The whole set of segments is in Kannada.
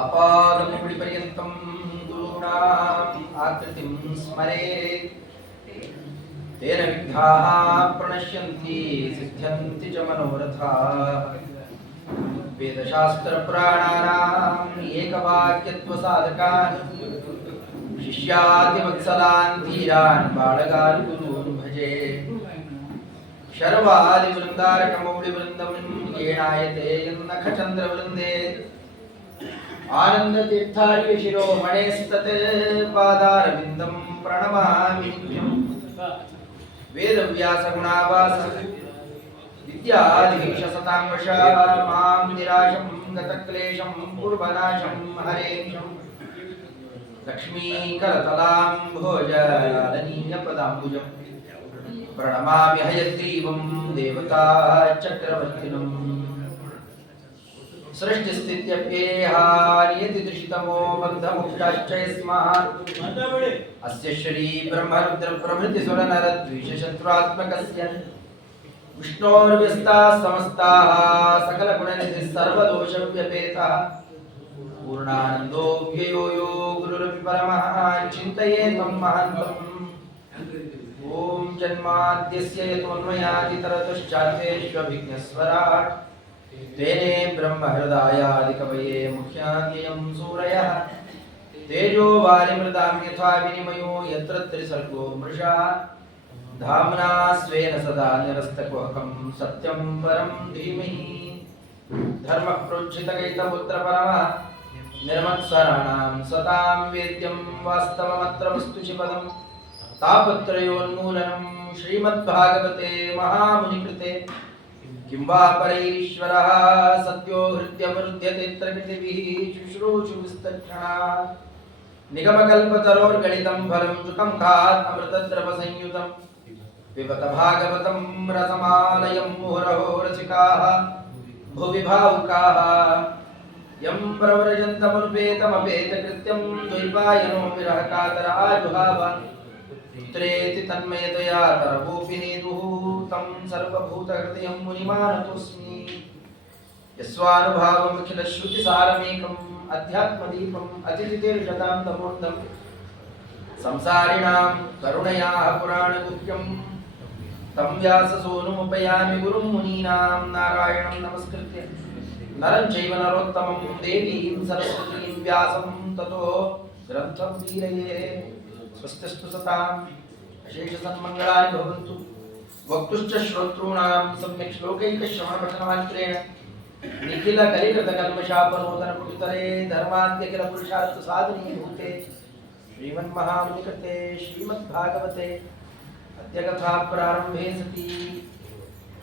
आपादमौलिपर्यन्तं गुरूणाम् आकृतिं स्मरेत् तेन विघ्नाः प्रणश्यन्ति सिद्ध्यन्ति च मनोरथाः। वेदशास्त्रपुराणानाम् एकवाक्यत्वसाधकान् शिष्यादिवत्सलान् धीरान् बालकान् गुरून् भजे। शर्वादिवृन्दारकमौलिवृन्दं येणायते यन्नखचन्द्रवृन्दे आनन्दतीर्थार्य शिरोमणेस्तत् पादारविन्दं प्रणमामि नित्यम्। वेदव्यासगुणावास विद्याधीशसतां वशा मां निराशं गतक्लेशं पूर्वनाशं हरेशं लक्ष्मीकरतलां भोजनीयपदाम्बुजं प्रणमामि हयग्रीवं देवता चक्रवर्तिनम्। सृष्टिस्थित्यप्येहा नियतिदृशितमो बन्धमुक्षाश्च यस्मात् अस्य श्री ब्रह्मरुद्रप्रभृतिसुरनरद्विषशत्रुरात्मकस्य विष्णोर्व्यस्ताः समस्ताः सकलगुणनिधिः सर्वदोषव्यपेतः पूर्णानन्दो व्ययो यो गुरुरपि परमः चिन्तयेतं महान्तम्। ॐ जन्माद्यस्य यतोन्मयादितरतुश्चार्थेष्वभिघ्नस्वराट् तेने ब्रह्महृदायादिकवये मुख्यान्ययं सूरयः तेजो वारिमृदां यथा विनिमयो यत्र त्रिसर्गो मृषा धाम्ना स्वेन सदा निरस्तकुहकं सत्यं परं धीमहि। धर्मप्रोज्झितकैतपुत्रपरमः निर्मत्सराणां सतां वेद्यं वास्तवमत्र वस्तुशिपदं तापत्रयोन्मूलनं श्रीमद्भागवते महामुनिकृते किं वा परैरीश्वरः सद्यो हृद्यमरुध्यते त्रिभिः शुश्रूषुविस्तक्षणात् निगमकल्पतरोर्गलितं फलं सुखं खात् अमृतद्रवसंयुतं पिबत भागवतं रसमालयं मुहुरहो रसिकाः भुवि भावुकाः यं प्रव्रजन्तमनुपेतमपेतकृत्यं द्वैपायनो विरहकातर आजुहाव पुत्रेति तन्मयतया तरभूपिनेदुः तं सर्वभूतहृदयं मुनिमानतोऽस्मि। यस्वानुभावमखिलश्रुतिसारमेकम् अध्यात्मदीपम् अतिथितीर्षतां तमोन्दं संसारिणां करुणयाः पुराणगुह्यं तं व्याससूनुमुपयामि गुरुं मुनीनां नारायणं नमस्कृत्य नरं चैव नरोत्तमं देवीं सरस्वतीं व्यासं ततो ग्रन्थं वीरये। स्वस्तिस्तु सताम् अशेषसन्मङ्गलानि भवन्तु वक्तुश्च श्रोतॄणां सम्यक् श्लोकैकश्रवणपठनमात्रेण निखिलकलिकृतकल्मषापनोदनकुटितरे धर्माद्यखिलपुरुषार्थसाधनीभूते श्रीमन्महामुनिकृते श्रीमद्भागवते अद्य कथाप्रारम्भे सति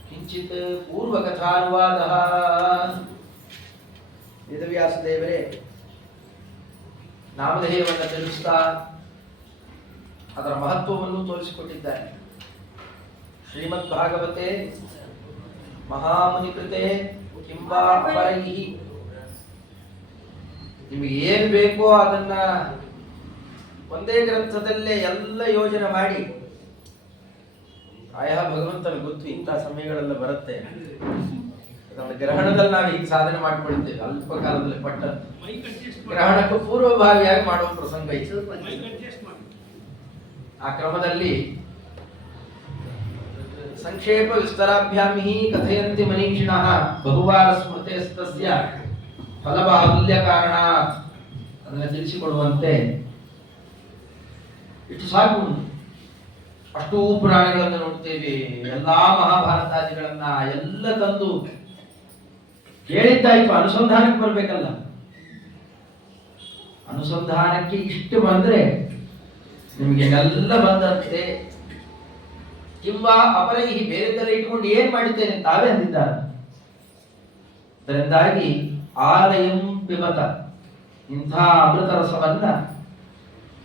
किञ्चित् पूर्वकथानुवादः। ವೇದವ್ಯಾಸದೇವರೇ ನಾಮಧೇಯವನ್ನು ತಿಳಿಸುತ್ತಾ ಅದರ ಮಹತ್ವವನ್ನು ತೋರಿಸಿಕೊಟ್ಟಿದ್ದಾರೆ. ಶ್ರೀಮದ್ ಭಾಗವತೆ ಮಹಾಮುನಿಕೃತೆ ಕಿಂವಾ ಅಪರೈಹಿ, ನಿಮಗೆ ಏನು ಬೇಕೋ ಅದನ್ನ ಒಂದೇ ಗ್ರಂಥದಲ್ಲೇ ಎಲ್ಲ ಯೋಜನೆ ಮಾಡಿ, ಆಯಾ ಭಗವಂತನಿಗೆ ಗೊತ್ತು ಇಂಥ ಸಮಯಗಳೆಲ್ಲ ಬರುತ್ತೆ. ಅದನ್ನು ಗ್ರಹಣದಲ್ಲಿ ನಾವು ಹೀಗೆ ಸಾಧನೆ ಮಾಡಿಕೊಂಡಿದ್ದೇವೆ, ಅಲ್ಪ ಕಾಲದಲ್ಲಿ ಪಟ್ಟ ಗ್ರಹಣಕ್ಕೂ ಪೂರ್ವಭಾವಿಯಾಗಿ ಮಾಡುವ ಪ್ರಸಂಗ ಇತ್ತು. ಆ ಕ್ರಮದಲ್ಲಿ ಸಂಕ್ಷೇಪ ವಿಸ್ತರಾಭ್ಯಾಂ ಹಿ ಕಥಯಂತಿ ಮನೀಷಿಣಃ ಬಹುವಾರ ಸ್ಮೃತೇಸ್ತಸ್ಯ ಫಲಬಾಹುಲ್ಯ ಕಾರಣಾತ್, ಅದನ್ನು ತಿಳಿಸಿಕೊಡುವಂತೆ ಇಷ್ಟು ಸಾಕು. ಅಷ್ಟೂ ಪುರಾಣಗಳನ್ನು ನೋಡ್ತೇವೆ, ಎಲ್ಲಾ ಮಹಾಭಾರತಾದಿಗಳನ್ನ ಎಲ್ಲ ತಂದು ಹೇಳಿದ್ದಾಯ್ತು, ಅನುಸಂಧಾನಕ್ಕೆ ಬರ್ಬೇಕಲ್ಲ. ಅನುಸಂಧಾನಕ್ಕೆ ಇಷ್ಟು ಬಂದ್ರೆ ನಿಮಗೆ ಎಲ್ಲ ಬಂದಂತೆ. ಕಿಂವಾ ಅಪರೈಹಿ, ಬೇರೆದೆಲ್ಲ ಇಟ್ಕೊಂಡು ಏನ್ ಮಾಡಿದ್ದೇನೆ ತಾವೇ ಅಂದಿದ್ದಾರೆ. ಅದರಿಂದಾಗಿ ಆಲಯಂ ಪಿಬತ, ಇಂಥ ಅಮೃತ ರಸವನ್ನ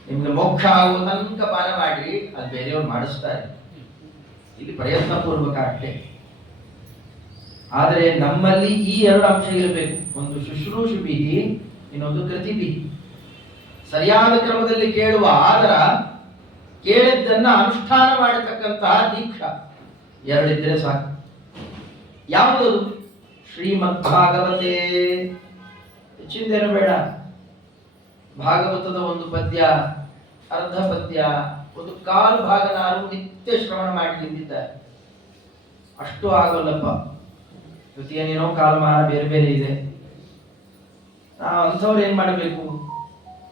ನಿಮ್ಗೆ ಮೋಕ್ಷ ಆಗುವ ತನಕ ಪಾನ ಮಾಡಿ, ಅದು ಬೇರೆಯವ್ರು ಮಾಡಿಸ್ತಾರೆ, ಇಲ್ಲಿ ಪ್ರಯತ್ನ ಪೂರ್ವಕ ಅಷ್ಟೇ. ಆದರೆ ನಮ್ಮಲ್ಲಿ ಈ ಎರಡು ಅಂಶ ಇರಬೇಕು, ಒಂದು ಶುಶ್ರೂಷುಭಿ, ಇನ್ನೊಂದು ಕೃತಿಭಿ. ಸರಿಯಾದ ಕ್ರಮದಲ್ಲಿ ಕೇಳುವ ಆದರ, ಕೇಳಿದ್ದನ್ನ ಅನುಷ್ಠಾನ ಮಾಡತಕ್ಕಂತಹ ದೀಕ್ಷಾ, ಎರಡಿದ್ರೆ ಸಾಕು. ಯಾವುದು? ಶ್ರೀಮದ್ ಭಾಗವತೆ. ಹೆಚ್ಚಿಂದೇನು ಬೇಡ. ಭಾಗವತದ ಒಂದು ಪದ್ಯ, ಅರ್ಧ ಪದ್ಯ, ಒಂದು ಕಾಲು ಭಾಗ ನಾನು ನಿತ್ಯ ಶ್ರವಣ ಮಾಡಿ ನಿಂತಿದ್ದಾರೆ. ಅಷ್ಟು ಆಗೋಲ್ಲಪ್ಪ, ಜೊತೆಗೇನೇನೋ ಕಾಲಮಾನ ಬೇರೆ ಬೇರೆ ಇದೆ. ನಾವು ಅಂಥವ್ರು ಏನ್ ಮಾಡಬೇಕು?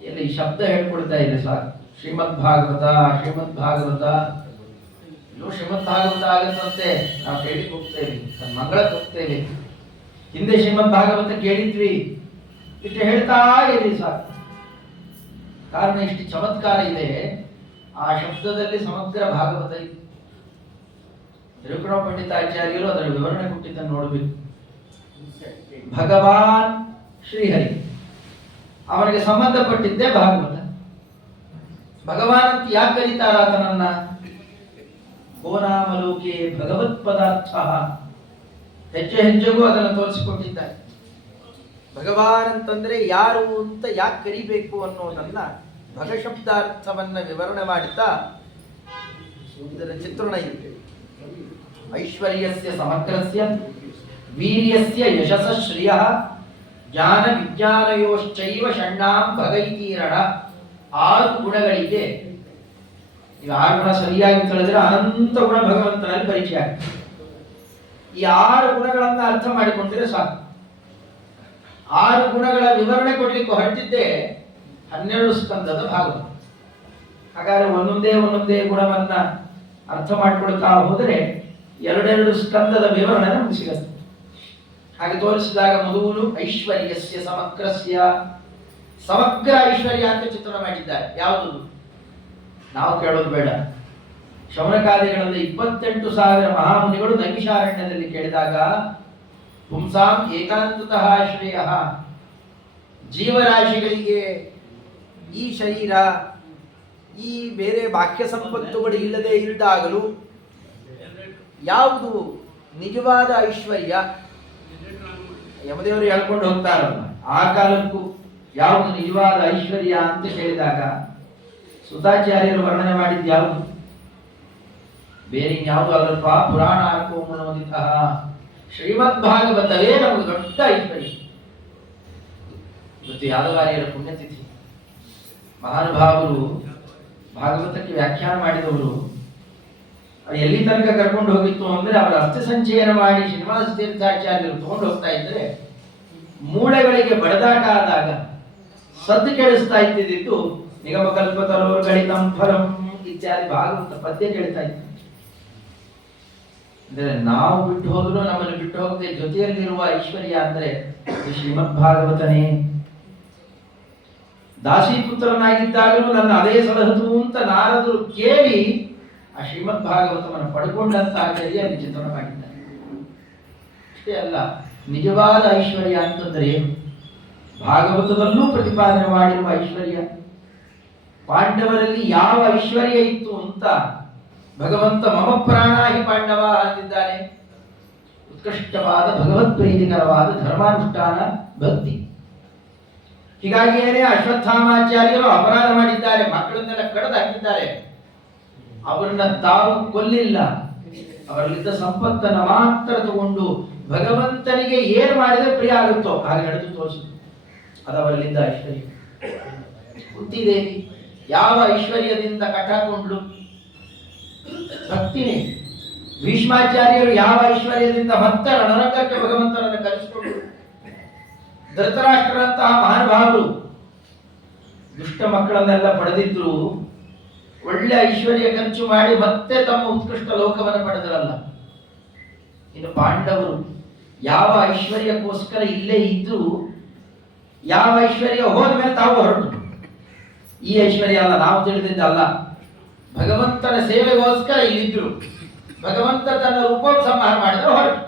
ಎಲ್ಲಿ ಶಬ್ದ ಹೇಳ್ಕೊಡ್ತಾ ಇದೆ ಸಾಕು. ಶ್ರೀಮದ್ ಭಾಗವತ, ಶ್ರೀಮದ್ ಭಾಗವತ. ಇಲ್ಲೂ ಶ್ರೀಮದ್ ಭಾಗವತ ಆಗತ್ತಂತೆ, ನಾವು ಕೇಳಿ ಹೋಗ್ತೇವೆ, ನನ್ನ ಮಂಗಳಕ್ಕೆ ಹೋಗ್ತೇವೆ. ಹಿಂದೆ ಶ್ರೀಮದ್ ಭಾಗವತ ಕೇಳಿದ್ವಿ, ಇಷ್ಟು ಹೇಳ್ತಾ ಇರಿ ಸಾಕು. ಕಾರಣ ಇಷ್ಟು ಚಮತ್ಕಾರ ಇದೆ ಆ ಶಬ್ದದಲ್ಲಿ. ಸಮಗ್ರ ಭಾಗವತ ಇದೆ. ತಿರುಕುಣ ಪಂಡಿತಾಚಾರ್ಯರು ಅದರ ವಿವರಣೆ ಕೊಟ್ಟಿದ್ದನ್ನು ನೋಡಬೇಕು. ಭಗವಾನ್ ಶ್ರೀಹರಿ, ಅವನಿಗೆ ಸಂಬಂಧಪಟ್ಟಿದ್ದೇ ಭಾಗವತ. ಭಗವಾನ್ ಅಂತ ಯಾಕೆ ಕರೀತಾರ ಆತನನ್ನ? ಕೋನಾಮಲೋಕೆ ಭಗವತ್ ಪದಾರ್ಥ, ಹೆಜ್ಜೆ ಹೆಜ್ಜೆಗೂ ಅದನ್ನು ತೋರಿಸಿಕೊಟ್ಟಿದ್ದಾರೆ. ಭಗವಾನ್ ಅಂತಂದ್ರೆ ಯಾರು ಅಂತ ಯಾಕೆ ಕರಿಬೇಕು ಅನ್ನೋದನ್ನ ಭಗಶಬ್ದಾರ್ಥವನ್ನ ವಿವರಣೆ ಮಾಡುತ್ತಾ ಇದರ ಚಿತ್ರಣ ಇದೆ. ಐಶ್ವರ್ಯಸ್ಯ ಸಮಗ್ರಸ್ಯ ವೀರ್ಯಸ್ಯ ಯಶಸ ಶ್ರಿಯ ಜ್ಞಾನ ವಿಜ್ಞಾನಯೋಶ್ಚೈವ ಷಣ್ಣಾಂ ಭಗೈತೀರಣ. 6 ಗುಣಗಳಿಗೆ. ಈಗ 6 ಗುಣ ಸರಿಯಾಗಿ ತಿಳಿದ್ರೆ ಅನಂತ ಗುಣ ಭಗವಂತನಲ್ಲಿ ಪರಿಚಯ ಆಗ್ತದೆ. ಈ 6 ಗುಣಗಳನ್ನ ಅರ್ಥ ಮಾಡಿಕೊಂಡ್ರೆ ಸಾಕು. 6 ಗುಣಗಳ ವಿವರಣೆ ಕೊಡ್ಲಿಕ್ಕೆ ಹೊರಟಿದ್ದೆ 12 ಸ್ಕಂದದ ಭಾಗವತ. ಹಾಗಾದ್ರೆ ಒಂದೊಂದೇ ಗುಣವನ್ನ ಅರ್ಥ ಮಾಡಿಕೊಳ್ತಾ ಹೋದರೆ 2 ಸ್ಕಂದದ ವಿವರಣೆ ನಮ್ಗೆ ಸಿಗುತ್ತೆ. ಹಾಗೆ ತೋರಿಸಿದಾಗ ಮೊದಲು ಐಶ್ವರ್ಯಸ್ಯ ಸಮಗ್ರಸ್ಯ, ಸಮಗ್ರ ಐಶ್ವರ್ಯ ಅಂತ ಚಿತ್ರಣ ಮಾಡಿದ್ದಾರೆ. ಯಾವುದು? ನಾವು ಕೇಳೋದು ಬೇಡ. ಶೌನಕಾದಿಗಳಲ್ಲಿ 28,000 ಮಹಾಮುನಿಗಳು ನೈಮಿಷಾರಣ್ಯದಲ್ಲಿ ಕೇಳಿದಾಗ ಪುಂಸಾಂ ಏಕಾಂತತಃ ಶ್ರೇಯ, ಜೀವರಾಶಿಗಳಿಗೆ ಈ ಶರೀರ, ಈ ಬೇರೆ ಬಾಹ್ಯ ಸಂಪತ್ತುಗಳು ಇಲ್ಲದೆ ಇದ್ದಾಗಲೂ ಯಾವುದು ನಿಜವಾದ ಐಶ್ವರ್ಯ? ಯಮದೇವರು ಹೇಳ್ಕೊಂಡು ಹೋಗ್ತಾರಲ್ಲ, ಆ ಕಾಲಕ್ಕೂ ಯಾವುದು ನಿಜವಾದ ಐಶ್ವರ್ಯ ಅಂತ ಕೇಳಿದಾಗ ಸುತಾಚಾರ್ಯರು ವರ್ಣನೆ ಮಾಡಿದ್ದು ಯಾವುದು? ಬೇರೆ ಯಾವುದು ಅಲ್ಲಪ್ಪ, ಪುರಾಣಾರ್ಕೋ ಮನೋದಿತ ಶ್ರೀಮದ್ ಭಾಗವತವೇ ನಮಗೆ ದೊಡ್ಡ ಐಶ್ವರ್ಯ. ಇವತ್ತು ಯಾದವಾರ್ಯರ ಪುಣ್ಯತಿಥಿ. ಮಹಾನುಭಾವರು ಭಾಗವತಕ್ಕೆ ವ್ಯಾಖ್ಯಾನ ಮಾಡಿದವರು. ಎಲ್ಲಿ ತನಕ ಕರ್ಕೊಂಡು ಹೋಗಿತ್ತು ಅಂದ್ರೆ, ಅವರ ಅಸ್ಥ ಸಂಚಯನ ಮಾಡಿ ಶ್ರೀನಿವಾಸ ತೀರ್ಥಾಚಾರ್ಯರು ತಗೊಂಡು ಹೋಗ್ತಾ ಇದ್ರೆ ಮೂಳೆಗಳಿಗೆ ಬಡದಾಟ ಆದಾಗ ಸದ್ದು ಕೇಳಿಸ್ತಾ ಇದ್ದಿದ್ದು ನಿಗಮ ಕಲ್ಪತರೋರ್ ಗಣಿತಂ ಫಲಂ ಇತ್ಯಾದಿ ಭಾಗವತ ಪದ್ಯ ಕೇಳ್ತಾ ಇತ್ತು. ಅಂದ್ರೆ ನಾವು ಬಿಟ್ಟು ಹೋದ್ರು ನಮ್ಮನ್ನು ಬಿಟ್ಟು ಹೋಗದೆ ಜೊತೆಯಲ್ಲಿರುವ ಐಶ್ವರ್ಯ ಅಂದ್ರೆ ಶ್ರೀಮದ್ ಭಾಗವತನೇ. ದಾಸೀಪುತ್ರನಾಗಿದ್ದಾಗಲೂ ನನ್ನ ಅದೇ ಸಲಹತು ಅಂತ ನಾರದರು ಕೇಳಿ ಆ ಶ್ರೀಮದ್ ಭಾಗವತವನ್ನು ಪಡ್ಕೊಂಡಂತಹ ಅಲ್ಲಿ ಚಿತ್ರಣ ಮಾಡಿದ್ದಾರೆ. ಅಷ್ಟೇ ಅಲ್ಲ, ನಿಜವಾದ ಐಶ್ವರ್ಯ ಅಂತಂದ್ರೆ ಭಾಗವತದಲ್ಲೂ ಪ್ರತಿಪಾದನೆ ಮಾಡಿರುವ ಐಶ್ವರ್ಯ. ಪಾಂಡವರಲ್ಲಿ ಯಾವ ಐಶ್ವರ್ಯ ಇತ್ತು ಅಂತ ಭಗವಂತ ಮಮ ಪ್ರಾಣ ಹಿ ಪಾಂಡವ ಅಂದಿದ್ದಾನೆ. ಉತ್ಕೃಷ್ಟವಾದ ಭಗವತ್ ಪ್ರೀತಿಕರವಾದ ಧರ್ಮಾನುಷ್ಠಾನ, ಭಕ್ತಿ. ಹೀಗಾಗಿಯೇ ಅಶ್ವತ್ಥಾಮಾಚಾರ್ಯರು ಅಪರಾಧ ಮಾಡಿದ್ದಾರೆ, ಮಕ್ಕಳನ್ನೆಲ್ಲ ಕಳೆದು ಹಾಕಿದ್ದಾರೆ. ಅವರನ್ನ ತಾವು ಕೊಲ್ಲಿಲ್ಲ, ಅವರಲ್ಲಿದ್ದ ಸಂಪತ್ತನ್ನು ಮಾತ್ರ ತಗೊಂಡು ಭಗವಂತನಿಗೆ ಏನು ಮಾಡಿದ್ರೆ ಪ್ರಿಯ ಆಗುತ್ತೋ ಹಾಗೆ ನಡೆದು ತೋರಿಸಿತು. ಅದು ಅವರಲ್ಲಿದ್ದ ಐಶ್ವರ್ಯ. ಕುಂತಿದೇವಿ ಯಾವ ಐಶ್ವರ್ಯದಿಂದ ಕಟ್ಟಾಕೊಂಡ್ಲು? ಭಕ್ತಿನೇ. ಭೀಷ್ಮಾಚಾರ್ಯರು ಯಾವ ಐಶ್ವರ್ಯದಿಂದ ಮತ್ತೆ ರಣರಂಗಕ್ಕೆ ಭಗವಂತನನ್ನು ಕರೆಸಿಕೊಂಡ್ರು? ಧೃತರಾಷ್ಟ್ರಂತಹ ಮಹಾನುಭಾವರು ದುಷ್ಟ ಮಕ್ಕಳನ್ನೆಲ್ಲ ಪಡೆದಿದ್ರು, ಒಳ್ಳೆ ಐಶ್ವರ್ಯ ಖರ್ಚು ಮಾಡಿ ಮತ್ತೆ ತಮ್ಮ ಉತ್ಕೃಷ್ಟ ಲೋಕವನ್ನು ಪಡೆದರಲ್ಲ. ಇನ್ನು ಪಾಂಡವರು ಯಾವ ಐಶ್ವರ್ಯಕ್ಕೋಸ್ಕರ ಇಲ್ಲೇ ಇದ್ದು, ಯಾವ ಐಶ್ವರ್ಯ ಹೋದ್ಮೇಲೆ ತಾವು ಹೊರಟು. ಈ ಐಶ್ವರ್ಯ ಅಲ್ಲ, ನಾವು ತಿಳಿದಿದ್ದಲ್ಲ. ಭಗವಂತನ ಸೇವೆಗೋಸ್ಕರ ಇಲ್ಲಿದ್ರು, ಭಗವಂತ ತನ್ನ ರೂಪೋತ್ಸಂಹಾರ ಮಾಡಿದ್ರೆ ಹೊರಟು.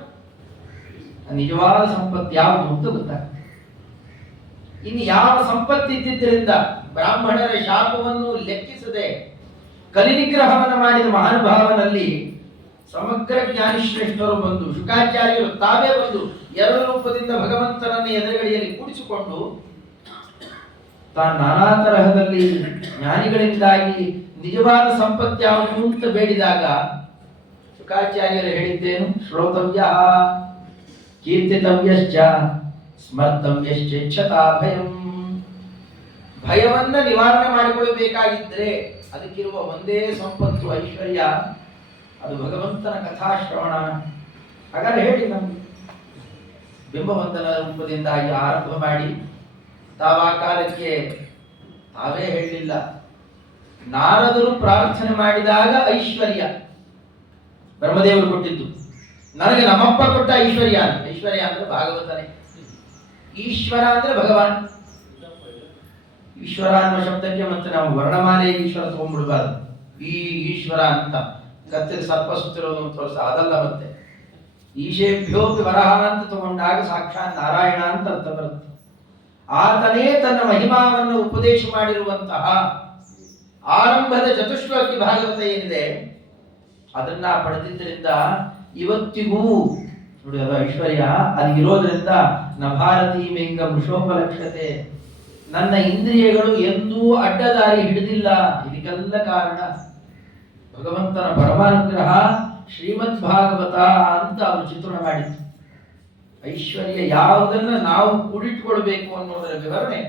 ನಿಜವಾದ ಸಂಪತ್ತು ಯಾವುದು ಅಂತ ಗೊತ್ತಾಗ್ತದೆ. ಇನ್ನು ಯಾವ ಸಂಪತ್ತಿದ್ದರಿಂದ ಬ್ರಾಹ್ಮಣರ ಶಾಪವನ್ನು ಲೆಕ್ಕಿಸದೆ ಕಲಿನಿಗ್ರಹವನ್ನು ಮಾಡಿದ ಮಹಾನುಭಾವನಲ್ಲಿ ಸಮಗ್ರ ಜ್ಞಾನಿಶ್ರೇಷ್ಠರು ಬಂದು ಶುಕಾಚಾರ್ಯರು ತಾವೇ ಬಂದು ಎರಡು ರೂಪದಿಂದ ಭಗವಂತನನ್ನು ಎದುರುಗಡೆಯಲ್ಲಿ ಕೂಡಿಸಿಕೊಂಡು ತಾನು ನಾನಾ ತರಹದಲ್ಲಿ ಜ್ಞಾನಿಗಳಿಂದಾಗಿ ನಿಜವಾದ ಸಂಪತ್ತು ಯಾವುದು ಅಂತ ಬೇಡಿದಾಗ ಶುಕಾಚಾರ್ಯರು ಹೇಳಿದ್ದೇನು? ಶ್ರೋತವ್ಯ ಕೀರ್ತಿತವ್ಯಶ್ಚ ಸ್ಮರ್ತವ್ಯಶ್ಚೇಚ್ಛತಾ ಭಯಂ. ಭಯವನ್ನ ನಿವಾರಣೆ ಮಾಡಿಕೊಳ್ಳಬೇಕಾಗಿದ್ರೆ ಅದಕ್ಕಿರುವ ಒಂದೇ ಸಂಪತ್ತು ಐಶ್ವರ್ಯ, ಅದು ಭಗವಂತನ ಕಥಾಶ್ರವಣ. ಹಾಗಾದ್ರೆ ಹೇಳಿ, ನಮ್ಗೆ ಬಿಂಬವಂತನ ರೂಪದಿಂದಾಗಿ ಆರಂಭ ಮಾಡಿ ತಾವಾ ಕಾಲಕ್ಕೆ ತಾವೇ ಹೇಳಲಿಲ್ಲ. ನಾರದರು ಪ್ರಾರ್ಥನೆ ಮಾಡಿದಾಗ ಐಶ್ವರ್ಯ ಬ್ರಹ್ಮದೇವರು ಕೊಟ್ಟಿದ್ದು. ನನಗೆ ನಮ್ಮಪ್ಪ ಕೊಟ್ಟ ಐಶ್ವರ್ಯ ಅಂತ. ಐಶ್ವರ್ಯ ಅಂದ್ರೆ ಭಾಗವತನೇ. ಈಶ್ವರ ಅಂದ್ರೆ ಭಗವಾನ್. ಈಶ್ವರ ಅನ್ನುವ ಶಬ್ದಕ್ಕೆ ಮತ್ತೆ ನಾವು ವರ್ಣಮಾಲೆ ಈಶ್ವರ ತಗೊಂಡ್ಬಿಡ್ಬಾರ್ದು. ಈ ಈಶ್ವರ ಅಂತ ಕತ್ತಿಗೆ ಸರ್ಪ ಸುತ್ತಿರೋದು ತೋರಿಸ, ಅದಲ್ಲ. ಮತ್ತೆ ಈಶೇಭ್ಯೋಪಿ ವರಹ ಅಂತ ತಗೊಂಡಾಗ ಸಾಕ್ಷಾತ್ ನಾರಾಯಣ ಅಂತ ಅರ್ಥ ಬರುತ್ತೆ. ಆತನೇ ತನ್ನ ಮಹಿಮಾವನ್ನು ಉಪದೇಶ ಮಾಡಿರುವಂತಹ ಆರಂಭದ ಚತುಶ್ಲೋಕಿ ಭಾಗವತ ಏನಿದೆ ಅದನ್ನ ಪಡೆದಿದ್ದರಿಂದ ಇವತ್ತಿಗೂ ನೋಡಿ, ಅದು ಐಶ್ವರ್ಯ ಅದು ಇರೋದ್ರಿಂದ ನ ಭಾರತೀ ಮೇಂಗ ವೃಷೋಪಲಕ್ಷತೆ. ನನ್ನ ಇಂದ್ರಿಯಗಳು ಎಂದೂ ಅಡ್ಡದಾರಿ ಹಿಡಿದಿಲ್ಲ. ಇದಕ್ಕೆಲ್ಲ ಕಾರಣ ಭಗವಂತನ ಪರಮಾನುಗ್ರಹ, ಶ್ರೀಮದ್ ಭಾಗವತ ಅಂತ ಅವರು ಚಿತ್ರಣ ಮಾಡಿದ್ರು. ಐಶ್ವರ್ಯ ಯಾವುದನ್ನ ನಾವು ಕೂಡಿಟ್ಕೊಳ್ಬೇಕು ಅನ್ನೋದರ ವಿವರಣೆ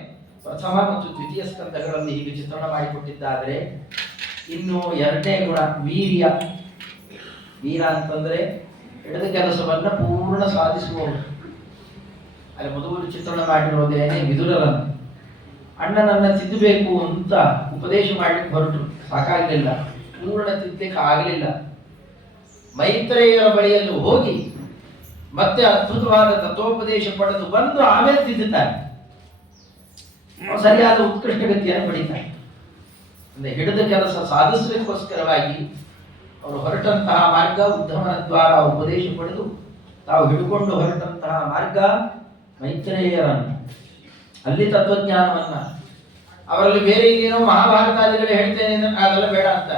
ಪ್ರಥಮ ಮತ್ತು ದ್ವಿತೀಯ ಸ್ಕಂದಗಳಲ್ಲಿ ಹೀಗೆ ಚಿತ್ರಣ ಮಾಡಿಕೊಟ್ಟಿದ್ದಾದರೆ, ಇನ್ನು ಎರಡನೇ ಗುಣ ವೀರ್ಯ. ವೀರ ಅಂತಂದ್ರೆ ಹಿಡಿದ ಕೆಲಸವನ್ನ ಪೂರ್ಣ ಸಾಧಿಸುವವರು. ಅಲ್ಲಿ ಮೊದಲು ಚಿತ್ರಣ ಮಾಡಿರೋದೇನೆ ವಿದುರರನ್ನು. ಅಣ್ಣನನ್ನ ತಿದ್ದಬೇಕು ಅಂತ ಉಪದೇಶ ಮಾಡ್ಲಿಕ್ಕೆ ಹೊರಟರು, ಸಾಕಾಗಲಿಲ್ಲ, ಪೂರ್ಣ ತಿದ್ದಲಿಕ್ಕೆ ಆಗಲಿಲ್ಲ. ಮೈತ್ರೇಯರ ಬಳಿಯಲ್ಲಿ ಹೋಗಿ ಮತ್ತೆ ಅದ್ಭುತವಾದ ತತ್ವೋಪದೇಶ ಪಡೆದು ಬಂದು ಆಮೇಲೆ ತಿದ್ದುತ್ತಾರೆ. ಸರಿಯಾದ ಉತ್ಕೃಷ್ಟ ಗತಿಯನ್ನು ಪಡಿತಾರೆ. ಅಂದ್ರೆ ಹಿಡಿದ ಕೆಲಸ ಸಾಧಿಸಲಿಕ್ಕೋಸ್ಕರವಾಗಿ ಅವರು ಹೊರಟಂತಹ ಮಾರ್ಗ ಉದ್ಧಮನ ದ್ವಾರ ಉಪದೇಶ ಪಡೆದು ತಾವು ಹಿಡ್ಕೊಂಡು ಹೊರಟಂತಹ ಮಾರ್ಗ ಮೈತ್ರೇಯರನ್ನು. ಅಲ್ಲಿ ತತ್ವಜ್ಞಾನವನ್ನ ಅವರಲ್ಲಿ ಬೇರೆ ಇನ್ನೇನೋ ಮಹಾಭಾರತಾದಿಗಳು ಹೇಳ್ತೇನೆ ಅದೆಲ್ಲ ಬೇಡ ಅಂತ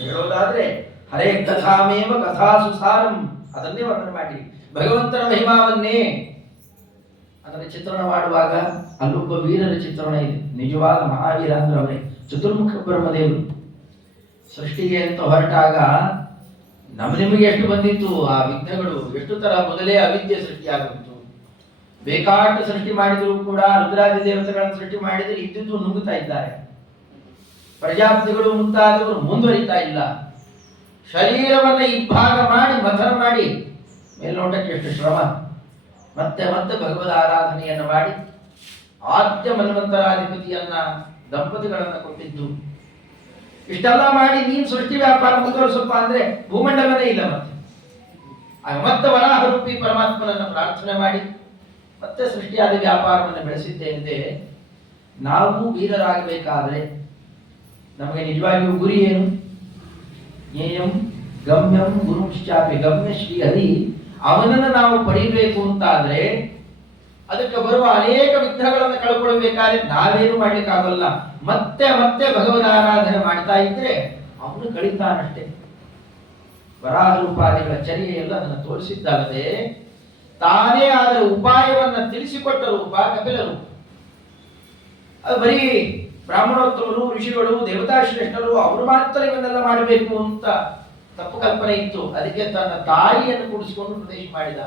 ಹೇಳೋದಾದ್ರೆ ಹರೇ ಕಥಾಮೇವ ಕಥಾಸು ಸಾರಂ ಅದನ್ನೇ ವರ್ಣನೆ ಮಾಡಿ ಭಗವಂತನ ಮಹಿಮಾವನ್ನೇ ಅದರ ಚಿತ್ರಣ ಮಾಡುವಾಗ ಅಲ್ಲೊಬ್ಬ ವೀರರ ಚಿತ್ರಣ ಇದೆ. ನಿಜವಾದ ಮಹಾವೀರ ಅಂದ್ರೆ ಅವರೇ ಚತುರ್ಮುಖ ಬ್ರಹ್ಮದೇವರು. ಸೃಷ್ಟಿಗೆ ಅಂತ ಹೊರಟಾಗ ನಿಮಗೆ ಎಷ್ಟು ಬಂದಿತ್ತು ಆ ವಿಘ್ನಗಳು, ಎಷ್ಟು ತರ ಮೊದಲೇ ಅವಿದ್ಯೆ ಸೃಷ್ಟಿಯಾಗುತ್ತಿತ್ತು. ಬೇಕಾಟ ಸೃಷ್ಟಿ ಮಾಡಿದ್ರು ಕೂಡ ರುದ್ರಾದಿ ದೇವತೆಗಳನ್ನು ಸೃಷ್ಟಿ ಮಾಡಿದರೆ ಇದ್ದಿದ್ದು ನುಗ್ಗುತ್ತಾ ಇದ್ದಾರೆ. ಪ್ರಜಾಪತಿಗಳು ಮುಂತಾದವರು ಮುಂದುವರಿತಾ ಇಲ್ಲ. ಶರೀರವನ್ನು ಇಬ್ಬಾಗ ಮಾಡಿ ಮಥನ ಮಾಡಿ ಮೇಲ್ನೋಟಕ್ಕೆ ಎಷ್ಟು ಶ್ರಮ. ಮತ್ತೆ ಮತ್ತೆ ಭಗವದ್ ಆರಾಧನೆಯನ್ನು ಮಾಡಿ ಆದ್ಯ ಮನ್ವಂತರಾಧಿಪತಿಯನ್ನ ದಂಪತಿಗಳನ್ನ ಕೊಟ್ಟಿದ್ದು. ಇಷ್ಟೆಲ್ಲ ಮಾಡಿ ನೀನು ಸೃಷ್ಟಿ ವ್ಯಾಪಾರ ಮುಂದುವರಿಸಪ್ಪ ಅಂದ್ರೆ ಭೂಮಂಡಲನೇ ಇಲ್ಲ. ಮತ್ತೆ ವರಾಹ ರೂಪಿ ಪರಮಾತ್ಮನನ್ನು ಪ್ರಾರ್ಥನೆ ಮಾಡಿ ಮತ್ತೆ ಸೃಷ್ಟಿಯಾದ ವ್ಯಾಪಾರವನ್ನು ಬೆಳೆಸಿದ್ದೇನೆ. ನಾವು ವೀರರಾಗಬೇಕಾದ್ರೆ ನಮಗೆ ನಿಜವಾಗಿಯೂ ಗುರಿ ಏನು? ಜ್ಞೇಯಂ ಗಮ್ಯಂ ಗುರುಶ್ಚಾಪಿ ಗಮ್ಯ ಶ್ರೀ ಹರಿ. ಅವನನ್ನು ನಾವು ಪಡೆಯಬೇಕು ಅಂತಾದ್ರೆ ಅದಕ್ಕೆ ಬರುವ ಅನೇಕ ವಿಘ್ನಗಳನ್ನು ಕಳ್ಕೊಳ್ಬೇಕಾದ್ರೆ ನಾವೇನು ಮಾಡ್ಲಿಕ್ಕಾಗಲ್ಲ. ಮತ್ತೆ ಮತ್ತೆ ಭಗವದ್ ಆರಾಧನೆ ಮಾಡ್ತಾ ಇದ್ರೆ ಅವನು ಕಳೀತಾನಷ್ಟೇ. ವರಾಹ ರೂಪಾದಿಗಳ ಚರ್ಯೆಯೆಲ್ಲ ಅದನ್ನು ತೋರಿಸಿದ್ದಲ್ಲದೆ ತಾನೇ ಆದ ಉಪಾಯವನ್ನ ತಿಳಿಸಿಕೊಟ್ಟ ರೂಪ ಕಪಿಲ ರೂಪ. ಅದು ಬರೀ ಬ್ರಾಹ್ಮಣೋತ್ತಮರು, ಋಷಿಗಳು, ದೇವತಾಶ್ರೇಷ್ಠರು ಅವರು ಮಾತ್ರ ಇವನ್ನೆಲ್ಲ ಮಾಡಬೇಕು ಅಂತ ತಪ್ಪು ಕಲ್ಪನೆ ಇತ್ತು. ಅದಕ್ಕೆ ತನ್ನ ತಾಯಿಯನ್ನು ಕೂಡಿಸಿಕೊಂಡು ಉಪದೇಶ ಮಾಡಿದ.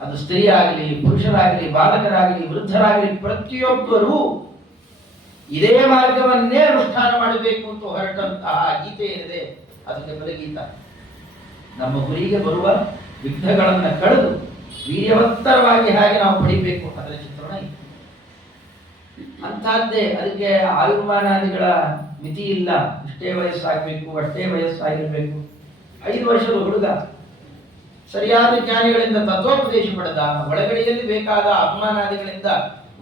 ಅದು ಸ್ತ್ರೀ ಆಗಲಿ, ಪುರುಷರಾಗಲಿ, ಬಾಲಕರಾಗಲಿ, ವೃದ್ಧರಾಗಲಿ ಪ್ರತಿಯೊಬ್ಬರೂ ಇದೇ ಮಾರ್ಗವನ್ನೇ ಅನುಷ್ಠಾನ ಮಾಡಬೇಕು ಅಂತ ಹೊರಟಂತಹ ಗೀತೆ ಏನಿದೆ ಅದಕ್ಕೆ ಬಲಗೀತ. ನಮ್ಮ ಗುರಿಗೆ ಬರುವ ವಿಘ್ನಗಳನ್ನು ಕಳೆದು ವೀರ್ಯವಂತರವಾಗಿ ಹಾಗೆ ನಾವು ಪಡಿಬೇಕು ಅದರ ಚಿತ್ರಣ ಇದೆ. ಅಂತಹದ್ದೇ ಅದಕ್ಕೆ ಆಯುರ್ಮಾನಾದಿಗಳ ಮಿತಿ ಇಲ್ಲ. ಇಷ್ಟೇ ವಯಸ್ಸಾಗಬೇಕು, ಅಷ್ಟೇ ವಯಸ್ಸಾಗಿರ್ಬೇಕು. 5 ವರ್ಷದ ಹುಡುಗ ಸರಿಯಾದ ಜ್ಞಾನಿಗಳಿಂದ ತತ್ವೋಪದೇಶ ಪಡೆದ. ಒಳಗಡೆಯಲ್ಲಿ ಬೇಕಾದ ಅಪಮಾನಾದಿಗಳಿಂದ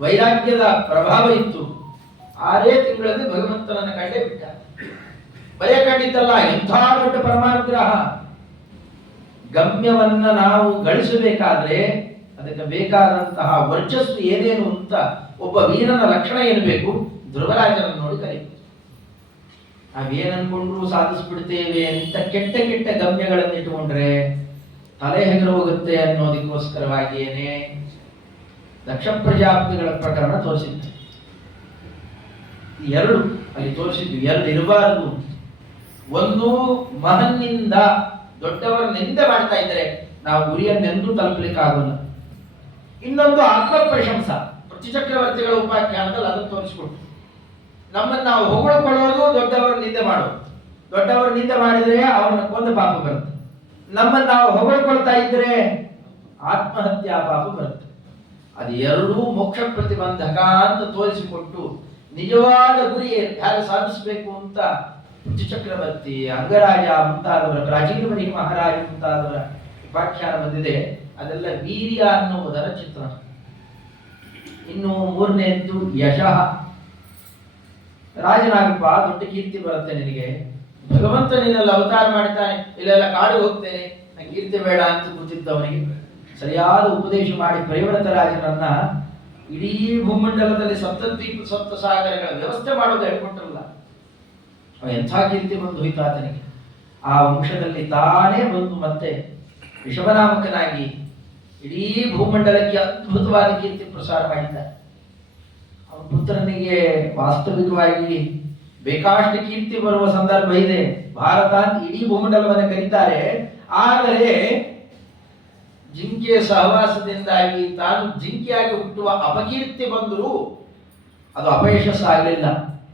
ವೈರಾಗ್ಯದ ಪ್ರಭಾವ ಇತ್ತು. 6 ತಿಂಗಳಲ್ಲಿ ಭಗವಂತನನ್ನು ಕಂಡೇ ಬಿಟ್ಟ. ಬರೇ ಕಂಡಿದ್ದಲ್ಲ, ಎಂಥ ದೊಡ್ಡ ಪರಮಾನುಗ್ರಹ. ಗಮ್ಯವನ್ನ ನಾವು ಗಳಿಸಬೇಕಾದ್ರೆ ಅದಕ್ಕೆ ಬೇಕಾದಂತಹ ವರ್ಚಸ್ಸು ಏನೇನು ಅಂತ ಒಬ್ಬ ವೀರನ ಲಕ್ಷಣ ಏನು ಬೇಕು? ಧ್ರುವರಾಜನನ್ನು ನೋಡಿ ಕಲಿಬೇಕು. ನಾವೇನ್ ಅನ್ಕೊಂಡ್ರು ಸಾಧಿಸ್ಬಿಡ್ತೇವೆ ಅಂತ ಕೆಟ್ಟ ಕೆಟ್ಟ ಗಮ್ಯಗಳನ್ನು ಇಟ್ಟುಕೊಂಡ್ರೆ ತಲೆ ಹೆಗರು ಹೋಗುತ್ತೆ ಅನ್ನೋದಕ್ಕೋಸ್ಕರವಾಗಿಯೇನೆ ದಕ್ಷ ಪ್ರಜಾಪತಿಗಳ ಪ್ರಕರಣ ತೋರಿಸಿದ್ದು. ಎರಡು ಅಲ್ಲಿ ತೋರಿಸಿದ್ದು, ಎರಡು ಇರಬಾರದು. ಒಂದು, ಮಹನ್ನಿಂದ ದೊಡ್ಡವರ ನಿಂದೆ ಮಾಡ್ತಾ ಇದ್ರೆ ನಾವು ಗುರಿಯನ್ನೆಂದೂ ತಲುಪಲಿಕ್ಕೆ ಆಗೋಲ್ಲ. ಇನ್ನೊಂದು, ಆತ್ಮ ಪ್ರಶಂಸ. ಪ್ರತಿಚಕ್ರವರ್ತಿಗಳ ಉಪಾಖ್ಯಾನದಲ್ಲಿ ಅದನ್ನು ತೋರಿಸಿಕೊಟ್ಟು ನಮ್ಮನ್ನು ನಾವು ಹೊಗಳಿಕೊಳ್ಳೋದು ದೊಡ್ಡವರ ನಿಂದೆ ಮಾಡೋದು. ದೊಡ್ಡವರ ನಿಂದೆ ಮಾಡಿದ್ರೆ ಅವ್ರನ್ನ ಕೊಂದ ಪಾಪ ಬರುತ್ತೆ. ನಮ್ಮನ್ನು ನಾವು ಹೊಗಳಿಕೊಳ್ತಾ ಇದ್ರೆ ಆತ್ಮಹತ್ಯಾ ಪಾಪ ಬರುತ್ತೆ. ಅದು ಎರಡೂ ಮೋಕ್ಷ ಪ್ರತಿಬಂಧಕ ಅಂತ ತೋರಿಸಿಕೊಟ್ಟು ನಿಜವಾದ ಗುರಿ ಹೇಗೆ ಸಾಧಿಸಬೇಕು ಅಂತ ಚಕ್ರವರ್ತಿ, ಅಂಗರಾಜ ಮುಂತಾದವರ, ಪ್ರಾಚೀನವರಿ ಮಹಾರಾಜ ಮುಂತಾದವರ ಉಪಾಖ್ಯಾನ ಬಂದಿದೆ. ಅದೆಲ್ಲ ವೀರ್ಯ ಅನ್ನುವುದರ ಚಿತ್ರ. ಇನ್ನು ಮೂರನೇದ್ದು ಯಶಃ. ರಾಜನಾಗಪ್ಪ, ದೊಡ್ಡ ಕೀರ್ತಿ ಬರುತ್ತೆ ನಿನಗೆ, ಭಗವಂತ ನಿನ್ನಲ್ಲಿ ಅವತಾರ ಮಾಡ್ತಾನೆ, ಇಲ್ಲೆಲ್ಲ ಕಾಡು ಹೋಗ್ತೇನೆ, ನಂಗೆ ಕೀರ್ತಿ ಬೇಡ ಅಂತ ಕೂತಿದ್ದವನಿಗೆ ಸರಿಯಾದ ಉಪದೇಶ ಮಾಡಿ ಪರಿವೃತ ರಾಜನನ್ನ ಇಡೀ ಭೂಮಂಡಲದಲ್ಲಿ ಸಪ್ತದ್ವೀಪ ಸಪ್ತ ಸಾಗರಗಳ ವ್ಯವಸ್ಥೆ ಮಾಡೋದು ಹೇಳ್ಕೊಟ್ರಲ್ಲ, ಎಂಥ ಕೀರ್ತಿ ಬಂದು ಹೋಯ್ತು ಆತನಿಗೆ. ಆ ವಂಶದಲ್ಲಿ ತಾನೇ ಬಂದು ಮತ್ತೆ ಋಷಭನಾಮಕನಾಗಿ ಇಡೀ ಭೂಮಂಡಲಕ್ಕೆ ಅದ್ಭುತವಾದ ಕೀರ್ತಿ ಪ್ರಸಾರ ಮಾಡಿದ್ದ. ಅವನ ಪುತ್ರನಿಗೆ ವಾಸ್ತವಿಕವಾಗಿ ಬೇಕಾಷ್ಟು ಕೀರ್ತಿ ಬರುವ ಸಂದರ್ಭ ಇದೆ. ಭಾರತ ಇಡೀ ಭೂಮಂಡಲವನ್ನು ಕರೀತಾರೆ. ಆದರೆ ಜಿಂಕೆಯ ಸಹವಾಸದಿಂದಾಗಿ ತಾನು ಜಿಂಕೆಯಾಗಿ ಹುಟ್ಟುವ ಅಪಕೀರ್ತಿ ಬಂದರೂ ಅದು ಅಪಯಶಸ್ಸಾಗಲಿಲ್ಲ.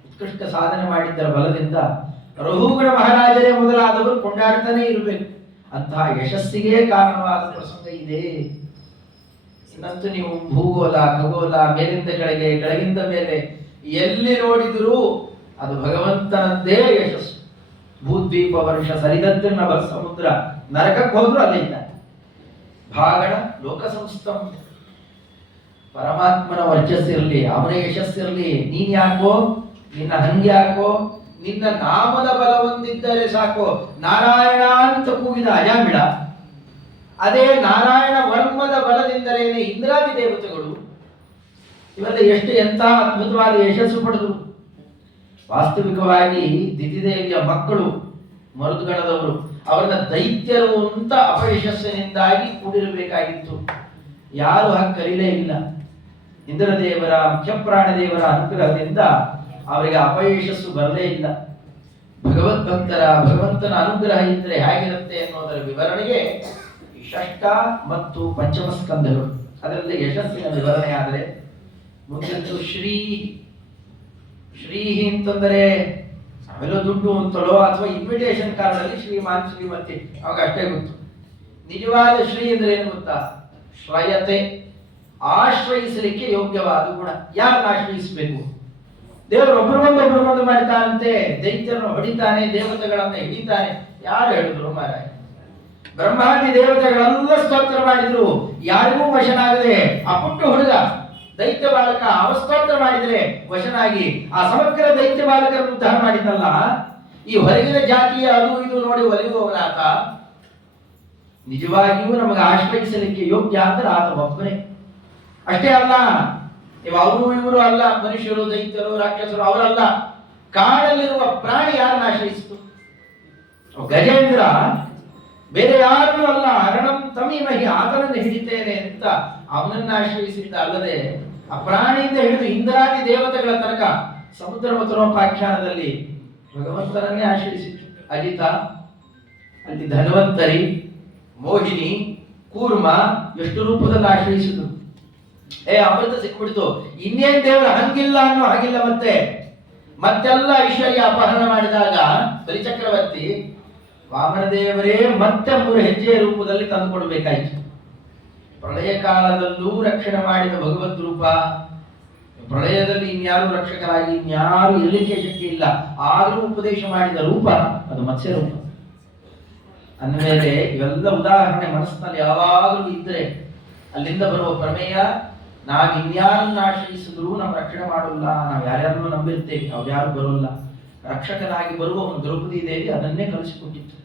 ಉತ್ಕೃಷ್ಟ ಸಾಧನೆ ಮಾಡಿದ್ದರ ಬಲದಿಂದ ರಘುಗಣ ಮಹಾರಾಜರೇ ಮೊದಲಾದವರು ಕೊಂಡಾಡ್ತಾನೆ ಇರಬೇಕು. ಅಂತಹ ಯಶಸ್ಸಿಗೆ ಕಾರಣವಾದ ಪ್ರಸಂಗ ಇದೆ. ಇನ್ನಂತೂ ನೀವು ಭೂಗೋಳ, ಖಗೋಳ, ಮೇಲಿಂದ ಕೆಳಗೆ, ಕೆಳಗಿಂದ ಮೇಲೆ ಎಲ್ಲಿ ನೋಡಿದರೂ ಅದು ಭಗವಂತನದ್ದೇ ಯಶಸ್ಸು. ಭೂದ್ವೀಪ ವರ್ಷ ಸರಿದಂತೆ ನಭ ಸಮುದ್ರ, ನರಕಕ್ಕೆ ಹೋದ್ರು ಅಲ್ಲೇ ಇದ್ದಾನೆ. ಭಾಗಣ ಲೋಕ ಸಂಸ್ಥಂ. ಪರಮಾತ್ಮನ ವರ್ಚಸ್ಸಿರಲಿ, ಅವನ ಯಶಸ್ಸಿರಲಿ. ನೀನ್ ಯಾಕೋ, ನಿನ್ನ ಹಂಗೆ ಯಾಕೋ, ನಿನ್ನ ನಾಮದ ಬಲ ಹೊಂದಿದ್ದರೆ ಸಾಕೋ. ನಾರಾಯಣ ಅಂತ ಕೂಗಿದ ಅಜಾಮಿಳ, ಅದೇ ನಾರಾಯಣ ವರ್ಮದ ಬಲದಿಂದಲೇನೆ ಇಂದ್ರಾದಿ ದೇವತೆಗಳು ಇವೆಲ್ಲ ಎಷ್ಟು ಎಂಥ ಅದ್ಭುತವಾದ ಯಶಸ್ಸು ಪಡೆದರು. ವಾಸ್ತವಿಕವಾಗಿ ದಿತಿದೇವಿಯ ಮಕ್ಕಳು ಮರುದ್ಗಣದವರು, ಅವರನ್ನ ದೈತ್ಯರು ಅಂತ ಅಪಯಶಸ್ಸಿನಿಂದಾಗಿ ಕೂಡಿರಬೇಕಾಗಿತ್ತು. ಯಾರು ಹಾಗೆ ಕರೀಲೇ ಇಲ್ಲ. ಇಂದ್ರದೇವರ, ಮುಖ್ಯಪ್ರಾಣದೇವರ ಅನುಗ್ರಹದಿಂದ ಅವರಿಗೆ ಅಪಯಶಸ್ಸು ಬರಲೇ ಇಲ್ಲ. ಭಗವದ್ಭಕ್ತರ ಭಗವಂತನ ಅನುಗ್ರಹ ಇದ್ದರೆ ಹೇಗಿರುತ್ತೆ ಅನ್ನೋದರ ವಿವರಣೆಗೆ ಈ ಷಷ್ಠ ಮತ್ತು ಪಂಚಮ ಸ್ಕಂದಗಳು. ಅದರಲ್ಲಿ ಯಶಸ್ಸಿನ ವಿವರಣೆ ಆದರೆ ಮುಂದಿದ್ದು ಶ್ರೀಹಿ ಅಂತಂದರೆ ಅವೆಲ್ಲ ದುಡ್ಡು ಅಂತಲೋ ಅಥವಾ ಇನ್ವಿಟೇಷನ್ ಕಾರ್ಡಲ್ಲಿ ಶ್ರೀಮಾನ್ ಶ್ರೀಮತಿ ಅವಾಗ ಅಷ್ಟೇ ಗೊತ್ತು. ನಿಜವಾದ ಶ್ರೀ ಅಂದ್ರೆ ಏನು ಗೊತ್ತಾ? ಶ್ರಯತೆ, ಆಶ್ರಯಿಸಲಿಕ್ಕೆ ಯೋಗ್ಯವಾದ ಗುಣ. ಯಾರನ್ನ ಆಶ್ರಯಿಸಬೇಕು? ದೇವರು ಒಬ್ಬರಿಗೊಂದು ಮಾಡ್ತಾನಂತೆ, ದೈತ್ಯರನ್ನು ಹೊಡಿತಾನೆ, ದೇವತೆಗಳನ್ನ ಹಿಡಿತಾನೆ. ಯಾರು ಹೇಳಿದ್ರು ಮಾರಾಯ? ಬ್ರಹ್ಮಾದಿ ದೇವತೆಗಳೆಲ್ಲ ಸ್ತೋತ್ರ ಮಾಡಿದ್ರು, ಯಾರಿಗೂ ವಶನಾಗದೆ ಆ ಪುಟ್ಟ ಹುಡುಗ ದೈತ್ಯ ಬಾಲಕ ಅವಸ್ತೋತ್ರ ಮಾಡಿದರೆ ವಶನಾಗಿ ಆ ಸಮಗ್ರ ದೈತ್ಯ ಬಾಲಕರನ್ನು ಉದ್ಧಾರ ಮಾಡಿದ್ನಲ್ಲ. ಈ ಹೊರಗಿನ ಜಾತಿಯ ಅದು ಇದು ನೋಡಿ ಒಲಿಯುವವನಾತ ನಿಜವಾಗಿಯೂ ನಮಗೆ ಆಶ್ರಯಿಸಲಿಕ್ಕೆ ಯೋಗ್ಯ ಅಂದ್ರೆ ಆತ ಒಬ್ಬನೇ. ಅಷ್ಟೇ ಅಲ್ಲ, ಅವರು ಇವರು ಅಲ್ಲ, ಮನುಷ್ಯರು, ದೈತ್ಯರು, ರಾಕ್ಷಸರು ಅವರಲ್ಲ. ಕಾಡಲ್ಲಿರುವ ಪ್ರಾಣಿ ಯಾರನ್ನ ಆಶ್ರಯಿಸಿತು? ಗಜೇಂದ್ರ ಬೇರೆ ಯಾರೂ ಅಲ್ಲ, ಅರಣಂ ತಮೀಮಹಿ, ಆತನನ್ನು ಹಿಡಿತೇನೆ ಅಂತ ಅವನನ್ನ ಆಶ್ರಯಿಸಿದ್ದ ಅಲ್ಲದೆ ಆ ಪ್ರಾಣಿಯಿಂದ ಹಿಡಿದು ಇಂದ್ರಾದಿ ದೇವತೆಗಳ ತನಕ ಸಮುದ್ರ ಮಥುರೋಪಾಖ್ಯಾನದಲ್ಲಿ ಭಗವಂತನನ್ನೇ ಆಶ್ರಯಿಸಿತು. ಅಜಿತ, ಅಲ್ಲಿ ಧನ್ವಂತರಿ, ಮೋಹಿನಿ, ಕೂರ್ಮ ಎಷ್ಟು ರೂಪದಲ್ಲಿ ಆಶ್ರಯಿಸಿದ್ರು. ಅಮೃತ ಸಿಕ್ಬಿಡ್ತು, ಇನ್ನೇನ್ ದೇವರ ಹಂಗಿಲ್ಲ ಅನ್ನೋ ಹಾಗಿಲ್ಲ. ಮತ್ತೆಲ್ಲ ಐಶ್ವರ್ಯ ಅಪಹರಣ ಮಾಡಿದಾಗ ಬಲಿಚಕ್ರವರ್ತಿ ವಾಮನ ದೇವರೇ ಮತ್ತೆ 3 ಹೆಜ್ಜೆಯ ರೂಪದಲ್ಲಿ ತಂದು ಕೊಡಬೇಕಾಯಿತು. ಪ್ರಳಯ ಕಾಲದಲ್ಲೂ ರಕ್ಷಣೆ ಮಾಡಿದ ಭಗವದ್ ರೂಪ, ಪ್ರಳಯದಲ್ಲಿ ಇನ್ಯಾರು ರಕ್ಷಕರಾಗಿ ಇನ್ಯಾರು ಇರಲಿಕ್ಕೆ ಶಕ್ತಿ ಇಲ್ಲ, ಆದರೂ ಉಪದೇಶ ಮಾಡಿದ ರೂಪ ಅದು ಮತ್ಸ್ಯ ರೂಪ. ಅಂದಮೇಲೆ ಇವೆಲ್ಲ ಉದಾಹರಣೆ ಮನಸ್ಸಿನಲ್ಲಿ ಯಾವಾಗಲೂ ಇದ್ರೆ ಅಲ್ಲಿಂದ ಬರುವ ಪ್ರಮೇಯ, ನಾವು ಇನ್ಯಾರನ್ನ ಆಶ್ರಯಿಸಿದ್ರು ನಮ್ಮ ರಕ್ಷಣೆ ಮಾಡೋಲ್ಲ. ನಾವು ಯಾರ್ಯಾರನ್ನೂ ನಂಬಿರ್ತೇವೆ, ಅವ್ರು ಯಾರು ಬರೋಲ್ಲ. ರಕ್ಷಕನಾಗಿ ಬರುವ ಒಂದು ದ್ರೌಪದಿ ದೇವಿ ಅದನ್ನೇ ಕಲಿಸಿಕೊಟ್ಟಿತ್ತು.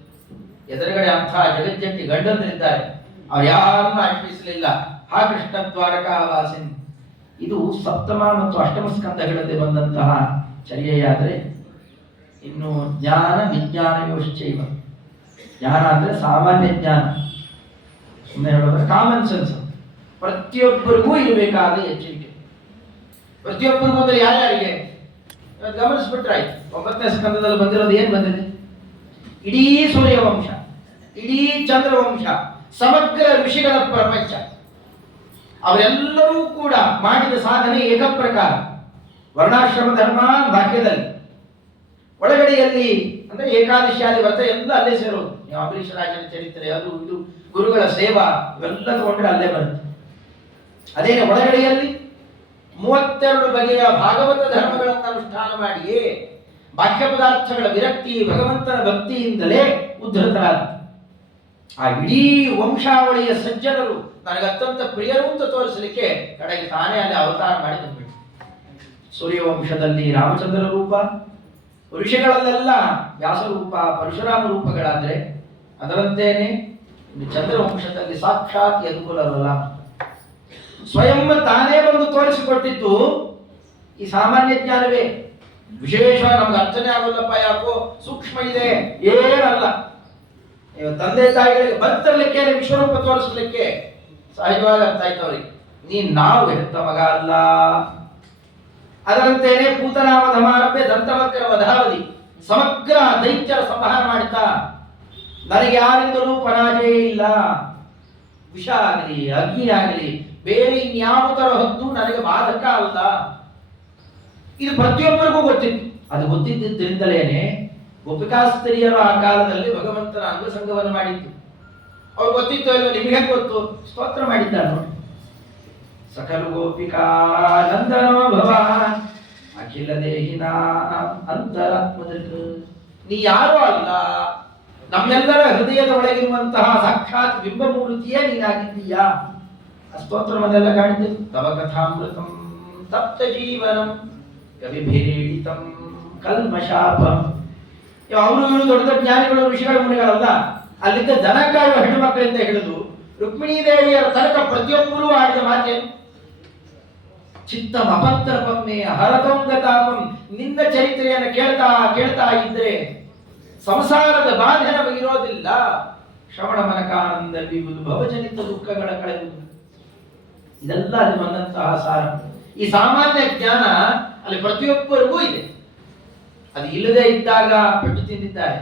ಎದುರುಗಡೆ ಅಂಥ ಜಗಜ್ಜಟ್ಟಿ ಗಂಡಂದರಿದ್ದಾರೆ, ಅವ್ರು ಯಾರನ್ನು ಆಶ್ರಯಿಸಲಿಲ್ಲ. ಹಾ ಕೃಷ್ಣ ದ್ವಾರಕಾ ವಾಸಿನ್, ಇದು ಸಪ್ತಮ ಮತ್ತು ಅಷ್ಟಮ ಸ್ಕಂದಗಳಲ್ಲಿ ಬಂದಂತಹ ಚರ್ಯೆಯಾದರೆ, ಇನ್ನು ಜ್ಞಾನ ವಿಜ್ಞಾನ ಯೋಶ್ಚೈವ. ಜ್ಞಾನ ಅಂದರೆ ಸಾಮಾನ್ಯ ಜ್ಞಾನ, ಸುಮ್ಮನೆ ಹೇಳೋದ್ರೆ ಕಾಮನ್ ಸೆನ್ಸ್, ಪ್ರತಿಯೊಬ್ಬರಿಗೂ ಇರಬೇಕಾದ ಎಚ್ಚರಿಕೆ. ಪ್ರತಿಯೊಬ್ಬರಿಗೂ ಅಂದರೆ ಯಾರ್ಯಾರಿಗೆ ಗಮನಿಸ್ಬಿಟ್ರಾಯ್ತು. 9ನೇ ಸ್ಕಂದದಲ್ಲಿ ಬಂದಿರೋದು ಏನು ಬಂದಿದೆ? ಇಡೀ ಸೂರ್ಯವಂಶ, ಇಡೀ ಚಂದ್ರವಂಶ, ಸಮಗ್ರ ಋಷಿಗಳ ಪ್ರಪಂಚ, ಅವರೆಲ್ಲರೂ ಕೂಡ ಮಾಡಿದ ಸಾಧನೆ ಏಕಪ್ರಕಾರ. ವರ್ಣಾಶ್ರಮ ಧರ್ಮ ಭಾಗ್ಯದಲ್ಲಿ, ಒಳಗಡೆಯಲ್ಲಿ ಅಂದ್ರೆ ಏಕಾದಶಿಯಾದಿ ವ್ರತ ಎಲ್ಲ ಅಲ್ಲೇ ಸೇರೋದು. ನೀವು ಅಂಬರೀಷ ರಾಜನ ಚರಿತ್ರೆ, ಅದು ಇದು ಗುರುಗಳ ಸೇವಾ ಇವೆಲ್ಲ ತಗೊಂಡ್ರೆ ಅಲ್ಲೇ ಬರುತ್ತೆ. ಅದೇನೆ ಒಳಗಡೆಯಲ್ಲಿ 32 ಬಗೆಯ ಭಾಗವತ ಧರ್ಮಗಳನ್ನು ಅನುಷ್ಠಾನ ಮಾಡಿಯೇ ಬಾಹ್ಯ ಪದಾರ್ಥಗಳ ವಿರಕ್ತಿ, ಭಗವಂತನ ಭಕ್ತಿಯಿಂದಲೇ ಉದ್ಧತರಾದ ಆ ಇಡೀ ವಂಶಾವಳಿಯ ಸಜ್ಜನರು ನನಗೆ ಅತ್ಯಂತ ಪ್ರಿಯರು ಅಂತ ತೋರಿಸಲಿಕ್ಕೆ ಕಡೆಗೆ ತಾನೇ ಅಲ್ಲಿ ಅವತಾರ ಮಾಡಿ ಬಂದ್ಬಿಟ್ಟು. ಸೂರ್ಯವಂಶದಲ್ಲಿ ರಾಮಚಂದ್ರ ರೂಪ, ಋಷಿಗಳಲ್ಲೆಲ್ಲ ವ್ಯಾಸ ರೂಪ, ಪರಶುರಾಮ ರೂಪಗಳಾದ್ರೆ, ಅದರಂತೇನೆ ಚಂದ್ರವಂಶದಲ್ಲಿ ಸಾಕ್ಷಾತ್ ಯದುಕುಲರಲ್ಲ ಸ್ವಯಂ ತಾನೇ ಬಂದು ತೋರಿಸಿಕೊಟ್ಟಿದ್ದು ಈ ಸಾಮಾನ್ಯ ಜ್ಞಾನವೇ. ವಿಶೇಷ ನಮ್ಗೆ ಅರ್ಚನೆ ಆಗೋಲ್ಲಪ್ಪ, ಯಾಕೋ ಸೂಕ್ಷ್ಮ ಇದೆ, ಏನಲ್ಲ. ತಂದೆ ತಾಯಿಗಳಿಗೆ ಬಂತರ್ಲಿಕ್ಕೆ ವಿಶ್ವರೂಪ ತೋರಿಸಲಿಕ್ಕೆ ಸಹಜವಾಗಿ ಅರ್ಥ ಆಯ್ತು ಅವ್ರಿಗೆ, ನೀನ್ ನಾವು ಹೆತ್ತ ಮಗ ಅಲ್ಲ. ಅದರಂತೇನೆ ಪೂತನಾಮದ ಮಾರಭ್ಯ ದಂತವಕ್ರ ವಧಾವಧಿ ಸಮಗ್ರ ದೈತ್ಯರ ಸಂಹಾರ ಮಾಡುತ್ತಾ ನನಗೆ ಯಾರಿಂದಲೂ ಪರಾಜಯ ಇಲ್ಲ. ವಿಷ ಆಗಲಿ, ಅಗ್ನಿ ಆಗಲಿ, ಬೇರೆ ಇನ್ಯಾವ ತರಹದ್ದು ನನಗೆ ಬಾಧಕ ಅಲ್ಲ. ಇದು ಪ್ರತಿಯೊಬ್ಬರಿಗೂ ಗೊತ್ತಿತ್ತು. ಅದು ಗೊತ್ತಿದ್ದರಿಂದಲೇನೆ ಗೋಪಿಕಾಸ್ತ್ರೀಯರು ಆ ಕಾಲದಲ್ಲಿ ಭಗವಂತನ ಅಂಗಸಂಗವನ್ನು ಮಾಡಿದ್ದು. ಅವ್ರು ಗೊತ್ತಿತ್ತು ಇಲ್ಲೋ ನಿಮಗೆ ಗೊತ್ತು, ಸ್ತೋತ್ರ ಮಾಡಿದ್ದಾರೆ ನೋಡಿ. ಸಕಲ ಗೋಪಿಕಾ ನಂದನೋ ಭವಾನ್ ಅಖಿಲ ದೇಹಿನ ಅಂತರಾತ್ಮದೃಕ್. ನೀ ಯಾರೂ ಅಲ್ಲ, ನಮ್ಮೆಲ್ಲರ ಹೃದಯದ ಒಳಗಿರುವಂತಹ ಸಾಕ್ಷಾತ್ ಬಿಂಬಮೂರ್ತಿಯೇ ನೀನಾಗಿದ್ದೀಯಾ. ಆ ಸ್ತೋತ್ರವನ್ನೆಲ್ಲ ಕಾಣಿದ್ದೀವಿ. ತವ ಕಥಾಮೃತಂ ತಪ್ತ ಜೀವನಂ ಕವಿಭಿರೀಡಿತಂ ಕಲ್ಮಶಾಪಂ. ಅವರು ಇವರು ದೊಡ್ಡ ದೊಡ್ಡ ಜ್ಞಾನಿಗಳು, ಋಷಿಗಳ ಮುನಿಗಳಲ್ಲ. ಅಲ್ಲಿದ್ದ ದನ ಕಾಯುವ ಹೆಣ್ಣು ಮಕ್ಕಳಿಂದ ಹಿಡಿದು ರುಕ್ಮಿಣೀ ದೇವಿಯರ ತನಕ ಪ್ರತಿಯೊಬ್ಬರೂ ಆಡಿದ ಮಾತೇನು? ಚಿತ್ತ ಅಪತ್ರಪಮ್ಮೆ ಹರತೋಂಗತಾಪಂ. ನಿನ್ನ ಚರಿತ್ರೆಯನ್ನು ಕೇಳ್ತಾ ಕೇಳ್ತಾ ಇದ್ರೆ ಸಂಸಾರದ ಬಾಧೆ ನಮಗಿರೋದಿಲ್ಲ. ಶ್ರವಣ ಮನಕಾನಂದ ಬೀಗುವುದು, ಭವಜನಿತ ದುಃಖಗಳ ಕಳೆಯುವುದು, ಇದೆಲ್ಲ ಅಲ್ಲಿ ಬಂದಂತಹ ಸಾರ. ಈ ಸಾಮಾನ್ಯ ಜ್ಞಾನ ಅಲ್ಲಿ ಪ್ರತಿಯೊಬ್ಬರಿಗೂ ಇದೆ. ಅದು ಇಲ್ಲದೆ ಇದ್ದಾಗ ಪೆಟ್ಟು ತಿಂದಿದ್ದಾರೆ.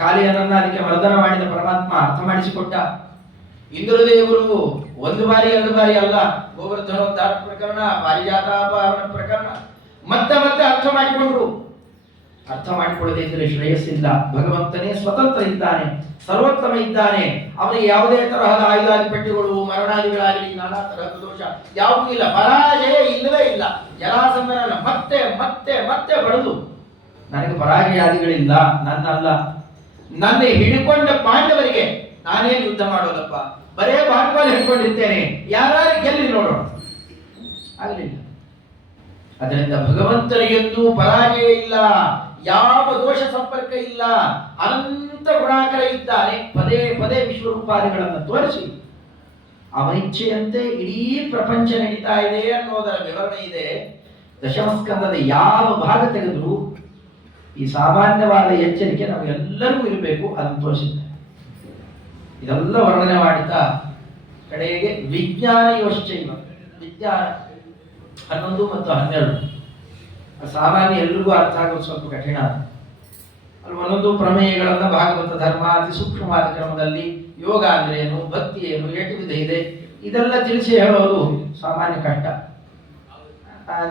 ಕಾಲಿಯನನ್ನ ಅದಕ್ಕೆ ಮರ್ದನ ಮಾಡಿದ ಪರಮಾತ್ಮ ಅರ್ಥ ಮಾಡಿಸಿಕೊಟ್ಟ. ಇಂದ್ರದೇವರು 1 ಬಾರಿ 2 ಬಾರಿ ಅಲ್ಲ, ಗೋವರ್ಧನೋದ್ಧಾರ ಪ್ರಕರಣ, ಪಾರಿಜಾತಾಪಹರಣ ಪ್ರಕರಣ ಮತ್ತೆ ಮತ್ತೆ ಅರ್ಥ ಮಾಡಿಕೊಂಡ್ರು. ಅರ್ಥ ಮಾಡಿಕೊಳ್ಳದೆ ಇದ್ರೆ ಶ್ರೇಯಸ್ಸಿಲ್ಲ. ಭಗವಂತನೇ ಸ್ವತಂತ್ರ ಇದ್ದಾನೆ, ಸರ್ವೋತ್ತಮ ಇದ್ದಾನೆ. ಅವನಿಗೆ ಯಾವುದೇ ತರಹದ ಆಯುಧಾದಿ ಪೆಟ್ಟುಗಳು, ಮರಣಾದಿಗಳಾಗಲಿ, ನಾನಾ ತರಹದ ದೋಷ ಯಾವುದೂ ಇಲ್ಲ. ಪರಾಜಯ ಇಲ್ಲವೇ ಇಲ್ಲ. ಜಲಾಸಂಧನ ಮತ್ತೆ ಮತ್ತೆ ಮತ್ತೆ ಬಡದು ನನಗೆ ಪರಾಜಯಾದಿಗಳಿಲ್ಲ, ನನ್ನಲ್ಲ, ನನ್ನ ಹಿಡ್ಕೊಂಡ ಪಾಂಡವರಿಗೆ ನಾನೇನು ಯುದ್ಧ ಮಾಡೋದಪ್ಪ, ಬರೇ ಬಾಣ್ಪಾಲ್ ಹಿಡ್ಕೊಂಡಿರ್ತೇನೆ, ಯಾರು ಗೆಲ್ಲಿ ನೋಡೋಣ, ಆಗಲಿಲ್ಲ. ಅದರಿಂದ ಭಗವಂತನಿಗೆಂದೂ ಪರಾಜಯ ಇಲ್ಲ, ಯಾವ ದೋಷ ಸಂಪರ್ಕ ಇಲ್ಲ, ಅನಂತ ಗುಣಾಕರ ಇದ್ದಾನೆ. ಪದೇ ಪದೇ ವಿಶ್ವರೂಪಾದಿಗಳನ್ನು ತೋರಿಸಿ ಅವನಿಚ್ಛೆಯಂತೆ ಇಡೀ ಪ್ರಪಂಚ ನಡೀತಾ ಇದೆ ಅನ್ನೋದರ ವಿವರಣೆ ಇದೆ. ದಶಮಸ್ಕಂದದ ಯಾವ ಭಾಗ ತೆಗೆದರೂ ಈ ಸಾಮಾನ್ಯವಾದ ಎಚ್ಚರಿಕೆ ನಮಗೆಲ್ಲರಿಗೂ ಇರಬೇಕು, ಅದನ್ನು ತೋರಿಸಿದ್ದಾರೆ. ಇದೆಲ್ಲ ವರ್ಣನೆ ಮಾಡುತ್ತಾ ಕಡೆಗೆ ವಿಜ್ಞಾನ ಯೋಶ್ಚೈವ, ವಿಜ್ಞಾನ 11 ಮತ್ತು 12 ಸಾಮಾನ್ಯ ಎಲ್ರಿಗೂ ಅರ್ಥ ಆಗೋದು ಸ್ವಲ್ಪ ಕಠಿಣ. ಅಲ್ಲಿ ಒಂದೊಂದು ಪ್ರಮೇಯಗಳನ್ನ ಭಾಗವತ ಧರ್ಮ ಅತಿ ಸೂಕ್ಷ್ಮವಾದ ಕ್ರಮದಲ್ಲಿ ಯೋಗ ಅಂದ್ರೆ ಏನು, ಭಕ್ತಿ ಏನು, ಎಷ್ಟು ವಿಧ ಇದೆ, ಇದೆಲ್ಲ ತಿಳಿಸಿ ಹೇಳೋದು ಸಾಮಾನ್ಯ ಕಷ್ಟ.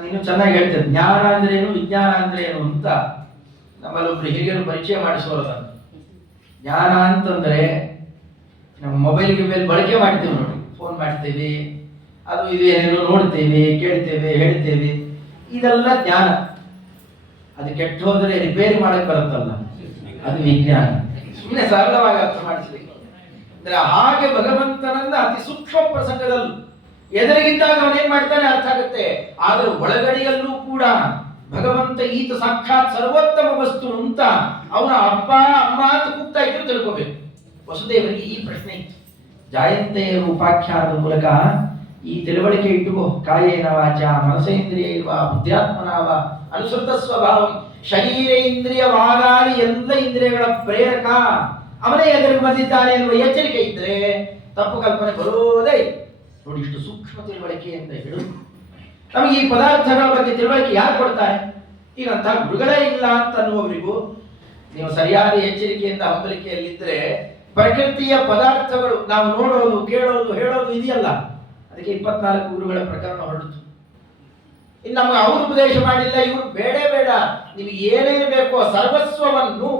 ನೀನು ಚೆನ್ನಾಗಿ ಹೇಳ್ತೇನೆ ಜ್ಞಾನ ಅಂದ್ರೆ ಏನು, ವಿಜ್ಞಾನ ಅಂದ್ರೆ ಏನು ಅಂತ ನಮ್ಮಲ್ಲೊಬ್ರು ಹಿರಿಯರು ಪರಿಚಯ ಮಾಡಿಸೋರು. ಜ್ಞಾನ ಅಂತಂದ್ರೆ ನಮ್ಮ ಮೊಬೈಲ್ ಬಳಕೆ ಮಾಡ್ತೀವಿ ನೋಡಿ, ಫೋನ್ ಮಾಡ್ತೀವಿ, ಅದು ಇದು ಏನೇನು ನೋಡ್ತೇವೆ, ಕೇಳ್ತೇವೆ, ಹೇಳ್ತೇವೆ, ಇದೆಲ್ಲ ಜ್ಞಾನ. ಅದು ಕೆಟ್ಟ ಹೋದರೆ ರಿಪೇರಿ ಮಾಡಕ್ಕೆ ಬರುತ್ತಲ್ಲ, ಅದು ವಿಜ್ಞಾನ. ಸುಮ್ಮನೆ ಸರಳವಾಗಿ ಅರ್ಥ ಮಾಡಿಸ್ಬೇಕು ಅಂದ್ರೆ ಹಾಗೆ ಭಗವಂತನನ್ನ ಅತಿ ಸೂಕ್ಷ್ಮ ಪ್ರಸಂಗದಲ್ಲೂ ಎದುರಿಗಿದ್ದಾಗ ಅವನೇನ್ ಮಾಡ್ತಾನೆ ಅರ್ಥ ಆಗುತ್ತೆ. ಆದ್ರೆ ಒಳಗಡೆಯಲ್ಲೂ ಕೂಡ ಭಗವಂತ ಈತ ಸಾಕ್ಷಾತ್ ಸರ್ವೋತ್ತಮ ವಸ್ತು ಅಂತ ಅವನ ಅಪ್ಪ ಅಮ್ಮ ಅಂತ ಕೂಗ್ತಾ ಇದ್ರು ತಿಳ್ಕೋಬೇಕು. ವಸುದೇವರಿಗೆ ಈ ಪ್ರಶ್ನೆ ಇತ್ತು. ಜಾಯಂತೆಯರು ಉಪಾಖ್ಯಾನದ ಮೂಲಕ ಈ ತಿಳುವಳಿಕೆ ಇಟ್ಟುಕೋ. ಕಾಯೇನ ವಾಚ ಮನಸೇಂದ್ರಿಯ ಬುದ್ಧ್ಯಾತ್ಮನಾವ ಅನುಸೃತ ಸ್ವಭಾವ. ಶರೀರೇಂದ್ರಿಯ ವಾಗಾದಿ ಎಲ್ಲ ಇಂದ್ರಿಯಗಳ ಪ್ರೇರಕ ಅವನೇ ಎದುರು ಬಂದಿದ್ದಾನೆ ಎನ್ನುವ ಎಚ್ಚರಿಕೆ ಇದ್ರೆ ತಪ್ಪು ಕಲ್ಪನೆ ಬರೋದೇ ಇಲ್ಲ. ನೋಡಿ, ಇಷ್ಟು ಸೂಕ್ಷ್ಮ ತಿಳುವಳಿಕೆ ಅಂತ ಹೇಳು. ನಮಗೆ ಈ ಪದಾರ್ಥಗಳ ಬಗ್ಗೆ ತಿಳುವಳಿಕೆ ಯಾರು ಕೊಡ್ತಾರೆ? ಈಗಂತಹ ಗುರುಗಳೇ ಇಲ್ಲ ಅಂತ ಅನ್ನುವವರಿಗೂ ನೀವು ಸರಿಯಾದ ಎಚ್ಚರಿಕೆಯಿಂದ ಹೊಂದಲಿಕೆಯಲ್ಲಿದ್ದರೆ ಪ್ರಕೃತಿಯ ಪದಾರ್ಥಗಳು ನಾವು ನೋಡೋದು, ಕೇಳೋದು, ಹೇಳೋದು ಇದೆಯಲ್ಲ, ಅದಕ್ಕೆ 24 ಗುರುಗಳ ಪ್ರಕರಣ ಹೊರಡಿತು. ಇನ್ನು ನಮಗೆ ಅವರು ಉಪದೇಶ ಮಾಡಿಲ್ಲ, ಇವರು ಬೇಡ, ನಿಮಗೆ ಏನೇನು ಬೇಕೋ ಸರ್ವಸ್ವವನ್ನು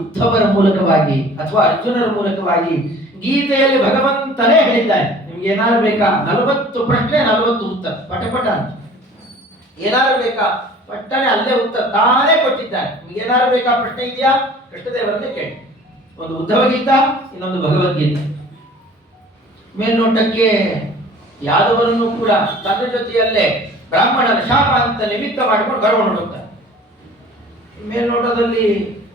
ಉದ್ಧವರ ಮೂಲಕವಾಗಿ ಅಥವಾ ಅರ್ಜುನರ ಮೂಲಕವಾಗಿ ಗೀತೆಯಲ್ಲಿ ಭಗವಂತನೇ ಹೇಳಿದ್ದಾನೆ. ನಿಮ್ಗೆ ಏನಾದ್ರು ಬೇಕಾ? 40 ಪ್ರಶ್ನೆ 40 ಉತ್ತರ, ಪಟಪಟ ಅಂತ. ಏನಾದ್ರು ಬೇಕಾ? ಪಟ್ಟನೆ ಅಲ್ಲೇ ಉತ್ತರ ತಾನೇ ಕೊಟ್ಟಿದ್ದಾನೆ. ನಿಮ್ಗೆ ಏನಾದ್ರು ಬೇಕಾ? ಪ್ರಶ್ನೆ ಇದೆಯಾ? ಕೃಷ್ಣದೇವರನ್ನೇ ಕೇಳಿ. ಒಂದು ಉದ್ಧವ ಗೀತಾ, ಇನ್ನೊಂದು ಭಗವದ್ಗೀತಾ. ಮೇಲ್ನೋಟಕ್ಕೆ ಯಾದವರನ್ನು ಕೂಡ ತನ್ನ ಜೊತೆಯಲ್ಲೇ ಬ್ರಾಹ್ಮಣನ ಶಾಪ ಅಂತ ನಿಮಿತ್ತ ಮಾಡಿಕೊಂಡು ಗರ್ವವನ್ನು ಹೋಗ್ತಾರೆ. ಮೇಲ್ನೋಟದಲ್ಲಿ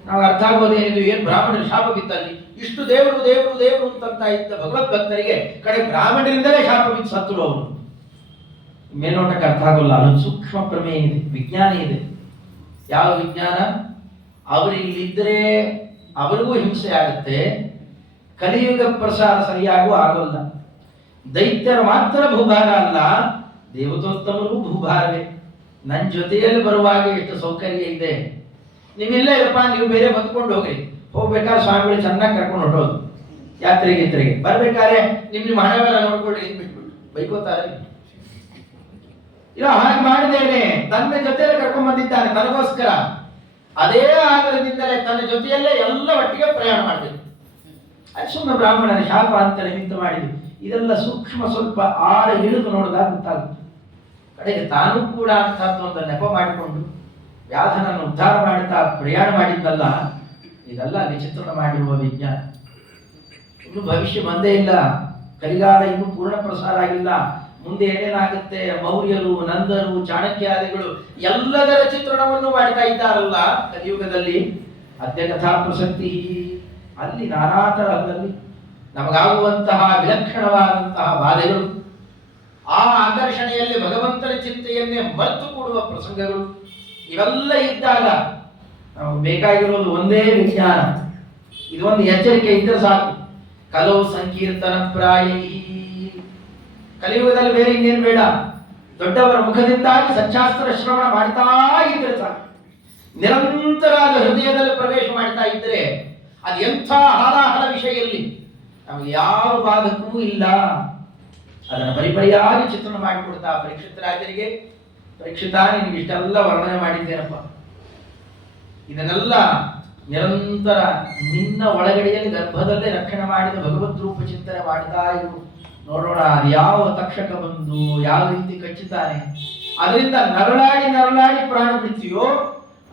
ನಾವು ಅರ್ಥ ಆಗೋದೇನಿದು, ಏನ್ ಬ್ರಾಹ್ಮಣರ ಶಾಪ ಬಿತ್ತಲ್ಲಿ? ಇಷ್ಟು ದೇವರು ದೇವರು ದೇವರು ಅಂತ ಇದ್ದ ಭಗವದ್ ಭಕ್ತರಿಗೆ ಕಡೆ ಬ್ರಾಹ್ಮಣರಿಂದಲೇ ಶಾಪ ಬಿದ್ದು ಸತ್ರು ಅವರು. ಮೇಲ್ನೋಟಕ್ಕೆ ಅರ್ಥ ಆಗೋಲ್ಲ. ಅಲ್ಲೊಂದು ಸೂಕ್ಷ್ಮ ಪ್ರಮೇಯ ಇದೆ, ವಿಜ್ಞಾನ ಇದೆ. ಯಾವ ವಿಜ್ಞಾನ? ಅವರು ಇಲ್ಲಿದ್ದರೆ ಅವರಿಗೂ ಹಿಂಸೆ ಆಗುತ್ತೆ, ಕಲಿಯುಗ ಪ್ರಸಾರ ಸರಿಯಾಗೂ ಆಗೋಲ್ಲ. ದೈತ್ಯರು ಮಾತ್ರ ಭೂಭಾರ ಅಲ್ಲ, ದೇವತೋತ್ತಮರಿಗೂ ಭೂಭಾರವೇ. ನನ್ನ ಜೊತೆಯಲ್ಲಿ ಬರುವಾಗ ಎಷ್ಟು ಸೌಕರ್ಯ ಇದೆ. ನೀವಿಲ್ಲ ಇರಪ್ಪ, ನೀವು ಬೇರೆ ಬಂದ್ಕೊಂಡು ಹೋಗ್ರಿ. ಹೋಗ್ಬೇಕಾದ್ರೆ ಸ್ವಾಮಿಗಳು ಚೆನ್ನಾಗಿ ಕರ್ಕೊಂಡು ಹೊರಟೋದು ಯಾತ್ರೆಗೆ ಬರ್ಬೇಕಾದ್ರೆ ನಿಮ್ಮ ಹಣೆ ಬರ ನೋಡ್ಕೊಳ್ಳಿ ಏನ್ ಬಿಟ್ಬಿಟ್ಟು ಬೈಕೋತಾರೆ. ಇಲ್ಲ, ಹಾಗೆ ಮಾಡಿದ್ದೇನೆ, ತನ್ನ ಜೊತೆಯಲ್ಲಿ ಕರ್ಕೊಂಡ್ ಬಂದಿದ್ದಾನೆ ತನಗೋಸ್ಕರ. ಅದೇ ಆಧಾರದಿಂದಲೇ ತನ್ನ ಜೊತೆಯಲ್ಲೇ ಎಲ್ಲ ಒಟ್ಟಿಗೆ ಪ್ರಯಾಣ ಮಾಡ್ಬೇಕು. ಅದು ಸುಮ್ಮನೆ ಬ್ರಾಹ್ಮಣನ ಶಾಪ ಅಂತ ನಿಮಿತ್ತ ಮಾಡಿದ್ವಿ. ಇದೆಲ್ಲ ಸೂಕ್ಷ್ಮ ಸ್ವಲ್ಪ ಆಳ ಇಳಿದು ನೋಡಿದಾಗ ಗೊತ್ತಾಗುತ್ತೆ. ಕಡೆಗೆ ತಾನೂ ಕೂಡ ಅಂತಹದ್ದು ಒಂದು ನೆಪ ಮಾಡಿಕೊಂಡು ವ್ಯಾಧನನ್ನು ಉದ್ಧಾರ ಮಾಡುತ್ತಾ ಪ್ರಯಾಣ ಮಾಡಿದ್ದಲ್ಲ. ಇದೆಲ್ಲ ವಿಚಿತ್ರಣ ಮಾಡಿರುವ ವಿಜ್ಞಾನ. ಇನ್ನು ಭವಿಷ್ಯ ಬಂದೇ ಇಲ್ಲ, ಕಲಿಗಾಲ ಇನ್ನೂ ಪೂರ್ಣ ಪ್ರಸಾರ ಆಗಿಲ್ಲ. ಮುಂದೆ ಏನೇನಾಗುತ್ತೆ? ಮೌರ್ಯರು, ನಂದರು, ಚಾಣಕ್ಯಾದಿಗಳು ಎಲ್ಲದರ ಚಿತ್ರಣವನ್ನು ಮಾಡ್ತಾ ಇದ್ದಾರಲ್ಲ ಕಲಿಯುಗದಲ್ಲಿ. ಅದ್ಯ ಕಥಾ ಪ್ರಸಕ್ತಿ ಅಲ್ಲಿ ನಾನಾ ತರಹದಲ್ಲಿ ನಮಗಾಗುವಂತಹ ವಿಲಕ್ಷಣವಾದಂತಹ ಬಾಧೆಗಳು, ಆ ಆಕರ್ಷಣೆಯಲ್ಲಿ ಭಗವಂತನ ಚಿಂತೆಯನ್ನೇ ಮರೆತು ಕೂಡುವ ಪ್ರಸಂಗಗಳು, ಇವೆಲ್ಲ ಇದ್ದಾಗ ನಮಗೆ ಬೇಕಾಗಿರೋದು ಒಂದೇ ವಿಜ್ಞಾನ. ಇದೊಂದು ಎಚ್ಚರಿಕೆ ಇದ್ದರೆ ಸಾಕು. ಕಲವು ಸಂಕೀರ್ತನ ಪ್ರಾಯ. ಕಲಿಯುಗದಲ್ಲಿ ಬೇರೆ ಇನ್ನೇನು ಬೇಡ. ದೊಡ್ಡವರ ಮುಖದಿಂದಾಗಿ ಸಚ್ಚಾಸ್ತ್ರ ಶ್ರವಣ ಮಾಡ್ತಾ ಇದ್ರೆ ಸಾಕು. ನಿರಂತರ ಹೃದಯದಲ್ಲಿ ಪ್ರವೇಶ ಮಾಡ್ತಾ ಇದ್ರೆ ಅದು ಎಂಥ ಹಾಲಾಹಲ ವಿಷಯ ಇರಲಿ, ನಮಗೆ ಯಾವ ಬಾಧಕವೂ ಇಲ್ಲ. ಅದನ್ನು ಪರಿಪರಿಯಾಗಿ ಚಿತ್ರಣ ಮಾಡಿಕೊಡ್ತಾ ಪರೀಕ್ಷಿತ ರಾಜರಿಗೆ, ಪರೀಕ್ಷಿತ ನಿನಗೆ ಇಷ್ಟೆಲ್ಲ ವರ್ಣನೆ ಮಾಡಿದ್ದೇನಪ್ಪ, ಇದನ್ನೆಲ್ಲ ನಿರಂತರ ನಿನ್ನ ಒಳಗಡೆಯಲ್ಲಿ ಗರ್ಭದಲ್ಲೇ ರಕ್ಷಣೆ ಮಾಡಿದ ಭಗವದ್ ರೂಪ ಚಿಂತನೆ ಮಾಡ್ತಾ ಇರು. ನೋಡೋಣ ಅದು ಯಾವ ತಕ್ಷಕ ಬಂದು ಯಾವ ರೀತಿ ಕಚ್ಚುತ್ತಾನೆ. ಅದರಿಂದ ನರಳಾಡಿ ಪ್ರಾಣ ಬಿಡ್ತೀಯೋ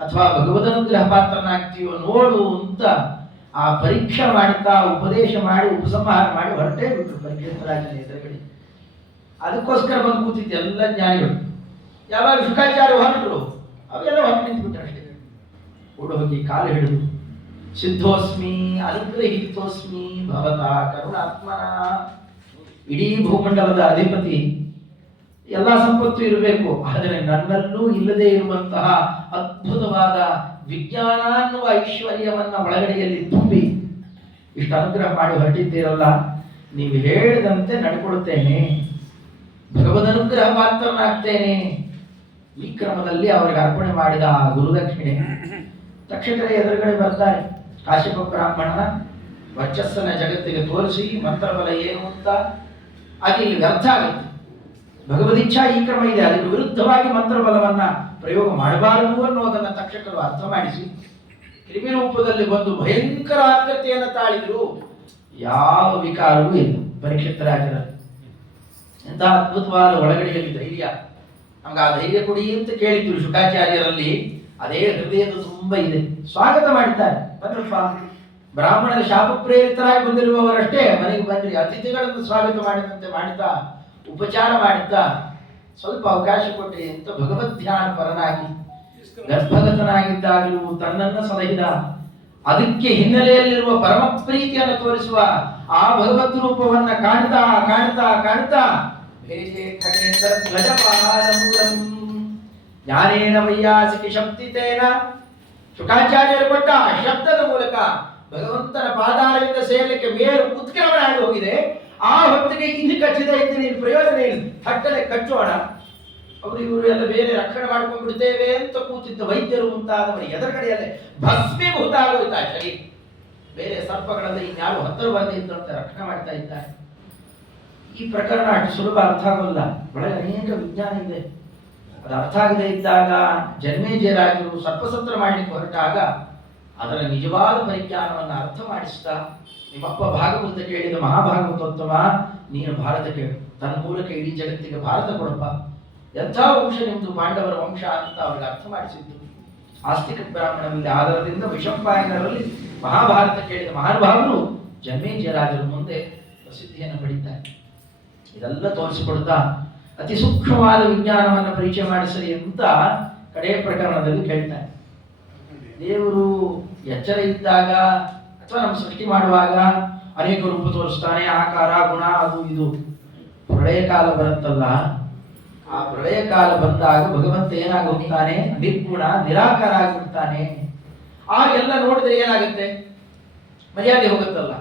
ಅಥವಾ ಭಗವದನುಗ್ರಹ ಪಾತ್ರನಾಗ್ತೀಯೋ ನೋಡು ಅಂತ ಆ ಪರೀಕ್ಷೆ ಮಾಡುತ್ತಾ ಉಪದೇಶ ಮಾಡಿ ಉಪಸಂಹಾರ ಮಾಡಿ ಹೊರಟೇ ಬಿಟ್ರು ಪರೀಕ್ಷಿತ ರಾಜನ ಎದುರುಗಡೆ. ಅದಕ್ಕೋಸ್ಕರ ಬಂದು ಕೂತಿದ್ದೆ ಎಲ್ಲ ಜ್ಞಾನಿಗಳು. ಯಾವಾಗ ಶುಕಾಚಾರ್ಯ ಹೊರಟರು ಅವೆಲ್ಲ ಹೊರಟು ನಿಂತ್ಬಿಟ್ರು ಅಷ್ಟೇ. ಹೋಗಿ ಕಾಲು ಹಿಡಿದು ಸಿದ್ಧೋಸ್ಮಿ ಅನುಗ್ರಹಿತೋಸ್ಮಿ ಭವತಾ ಕರುಣಾತ್ಮನ. ಇಡೀ ಭೂಮಂಡಲದ ಅಧಿಪತಿ, ಎಲ್ಲ ಸಂಪತ್ತು ಇರಬೇಕು, ಆದರೆ ನನ್ನಲ್ಲೂ ಇಲ್ಲದೆ ಇರುವಂತಹ ಅದ್ಭುತವಾದ ವಿಜ್ಞಾನ ಅನ್ನುವ ಐಶ್ವರ್ಯವನ್ನ ಒಳಗಡೆಯಲ್ಲಿ ತುಂಬಿ ಇಷ್ಟು ಅನುಗ್ರಹ ಮಾಡಿ ಹೊರಟಿದ್ದೀರಲ್ಲ, ನೀವು ಹೇಳಿದಂತೆ ನಡ್ಕೊಳ್ತೇನೆ, ಭಗವದ್ ಅನುಗ್ರಹ ಪಾತ್ರನಾಗ್ತೇನೆ. ಈ ಕ್ರಮದಲ್ಲಿ ಅವರಿಗೆ ಅರ್ಪಣೆ ಮಾಡಿದ ಆ ಗುರುದಕ್ಷಿಣೆ ತಕ್ಷಕರ ಎದುರುಗಡೆ ಬರ್ತಾರೆ. ಕಾಶ್ಯಪ ಬ್ರಾಹ್ಮಣನ ವರ್ಚಸ್ಸನ್ನ ಜಗತ್ತಿಗೆ ತೋರಿಸಿ ಮಂತ್ರಬಲ ಏನು ಅಂತ ಅದು ಇಲ್ಲಿ ವ್ಯರ್ಥ ಆಗುತ್ತೆ. ಭಗವದಿಚ್ಛಾ ಈ ಕ್ರಮ ಇದೆ, ಅದಕ್ಕೆ ವಿರುದ್ಧವಾಗಿ ಮಂತ್ರಬಲವನ್ನ ಪ್ರಯೋಗ ಮಾಡಬಾರದು ಅನ್ನೋದನ್ನ ತಕ್ಷಕರು ಅರ್ಥ ಮಾಡಿಸಿ ಕ್ರಿಮಿ ರೂಪದಲ್ಲಿ ಬಂದು ಭಯಂಕರ ಆತ್ಮತೆಯನ್ನು ತಾಳಿದ್ರು. ಯಾವ ವಿಕಾರವೂ ಇಲ್ಲ ಪರೀಕ್ಷಿತ ರಾಜರಲ್ಲಿ. ಎಂತ ಅದ್ಭುತವಾದ ಒಳಗಡೆಯಲ್ಲಿ ಧೈರ್ಯ. ನಮ್ಗೆ ಆ ಧೈರ್ಯ ಕೊಡಿ ಅಂತ ಕೇಳಿದ್ರು ಶುಕಾಚಾರ್ಯರಲ್ಲಿ. ಅದೇ ಹೃದಯದ ತುಂಬ ಇದೆ. ಸ್ವಾಗತ ಮಾಡಿದ್ದಾರೆ. ಬನ್ರಪ್ಪ, ಬ್ರಾಹ್ಮಣರ ಶಾಪ ಪ್ರೇರಿತರಾಗಿ ಬಂದಿರುವವರಷ್ಟೇ ಮನೆಗೆ ಬಂದ್ರಿ. ಅತಿಥಿಗಳನ್ನು ಸ್ವಾಗತ ಮಾಡಿದಂತೆ ಮಾಡುತ್ತಾ ಉಪಚಾರ ಮಾಡುತ್ತಾ ಸ್ವಲ್ಪ ಅವಕಾಶ ಕೊಟ್ರಿ ಅಂತ ಭಗವದ್ ಧ್ಯಾನ ಪರನಾಗಿ ಗರ್ಭಗತನಾಗಿದ್ದಾಗಲೂ ತನ್ನನ್ನು ಸಲಹಿದ, ಅದಕ್ಕೆ ಹಿನ್ನೆಲೆಯಲ್ಲಿರುವ ಪರಮ ಪ್ರೀತಿಯನ್ನು ತೋರಿಸುವ ಆ ಭಗವದ್ ರೂಪವನ್ನ ಕಾಣ್ತಾ ಕಾಣ್ತಾ ಕಾಣ್ತಾ ಭೇಜೆ ಖಗೇಂದ್ರ ಧ್ವಜಪಾಲಮೂಲಂ ಜ್ಞಾನೇನ ವೈಯಾಸಿಕಿ ಶಬ್ದಿತೇನ. ಶುಕಾಚಾರ್ಯರು ಕೊಟ್ಟ ಆ ಶಬ್ದದ ಮೂಲಕ ಭಗವಂತನ ಪಾದಾರವಿಂದ ಸೇರಲಿಕ್ಕೆ ಮೇರು ಉತ್ಕ್ರಮಣ ಆಗಿ ಹೋಗಿದೆ. ಆ ಹೊತ್ತಿಗೆ ಇದು ಕಚ್ಚಿದ ಇದ್ದೀನಿ ಪ್ರಯೋಜನ ಏನು, ಥಟ್ಟನೆ ಕಚ್ಚೋಣ, ಅವರು ಇವರು ಎಲ್ಲ ಬೇರೆ ರಕ್ಷಣೆ ಮಾಡ್ಕೊಂಡು ಬಿಡ್ತೇವೆ ಅಂತ ಕೂತಿದ್ದ ವೈದ್ಯರು ಮುಂತಾದವರು ಎದುರುಗಡೆಯಲ್ಲೇ ಭಸ್ಮೀಭೂತ ಆಗೋಯ್ತಾ ಶರೀರ. ಬೇರೆ ಸರ್ಪಗಳೆಲ್ಲ ಇನ್ಯಾರು ಹತ್ತಿರ ಬಂದಿದ್ದಂತೆ ರಕ್ಷಣೆ ಮಾಡ್ತಾ ಇದ್ದಾರೆ. ಈ ಪ್ರಕರಣ ಅಷ್ಟು ಸುಲಭ ಅರ್ಥ ಆಗೋಲ್ಲ, ಒಳಗೆ ಅನೇಕ ವಿಜ್ಞಾನ ಇದೆ. ಅದು ಅರ್ಥ ಆಗದೆ ಇದ್ದಾಗ ಜನ್ಮೇಜಯರಾಜರು ಸರ್ಪಸತ್ರ ಮಾಡಲಿಕ್ಕೆ ಹೊರಟಾಗ ಅದರ ನಿಜವಾದ ಪರಿಜ್ಞಾನವನ್ನು ಅರ್ಥ ಮಾಡಿಸ್ತಾ, ನಿಮ್ಮಪ್ಪ ಭಾಗವತ ಕೇಳಿದ ಮಹಾಭಾಗವತೋತ್ತಮ, ನೀನು ಭಾರತ ಕೇಳು, ತನ್ನ ಮೂಲಕ ಇಡೀ ಜಗತ್ತಿಗೆ ಭಾರತ ಕೊಡಪ್ಪ, ಎಂಥ ವಂಶ ನಿಮ್ದು ಪಾಂಡವರ ವಂಶ ಅಂತ ಅವ್ರಿಗೆ ಅರ್ಥ ಮಾಡಿಸಿದ್ದು. ಆಸ್ತಿಕ ಬ್ರಾಹ್ಮಣರಲ್ಲಿ ಆಧಾರದಿಂದ ವಿಷಂಪಾಯನರಲ್ಲಿ ಮಹಾಭಾರತ ಕೇಳಿದ ಮಹಾನುಭಾವರು ಜನ್ಮೇಜಯರಾಜರ ಮುಂದೆ ಪ್ರಸಿದ್ಧಿಯನ್ನು ಪಡಿತಾರೆ. ಇದೆಲ್ಲ ತೋರಿಸಿಕೊಡ್ತಾ ಅತಿ ಸೂಕ್ಷ್ಮವಾದ ವಿಜ್ಞಾನವನ್ನು ಪರಿಚಯ ಮಾಡಿಸಲಿ ಅಂತ ಕಡೆಯ ಪ್ರಕರಣದಲ್ಲಿ ಕೇಳ್ತಾರೆ. ದೇವರು ಎಚ್ಚರ ಇದ್ದಾಗ ಅಥವಾ ನಮ್ಮ ಸೃಷ್ಟಿ ಮಾಡುವಾಗ ಅನೇಕ ರೂಪ ತೋರಿಸ್ತಾನೆ, ಆಕಾರ ಗುಣ ಅದು ಇದು. ಪ್ರಳಯ ಕಾಲ ಬರುತ್ತಲ್ಲ, ಆ ಪ್ರಳಯ ಕಾಲ ಬಂದಾಗ ಭಗವಂತ ಏನಾಗಿ ಹೋಗ್ತಾನೆ, ನಿರ್ಗುಣ ನಿರಾಕಾರ ಆಗಿಬಿಡ್ತಾನೆ. ಆಗೆಲ್ಲ ನೋಡಿದ್ರೆ ಏನಾಗುತ್ತೆ, ಮರ್ಯಾದೆ ಹೋಗುತ್ತಲ್ಲ.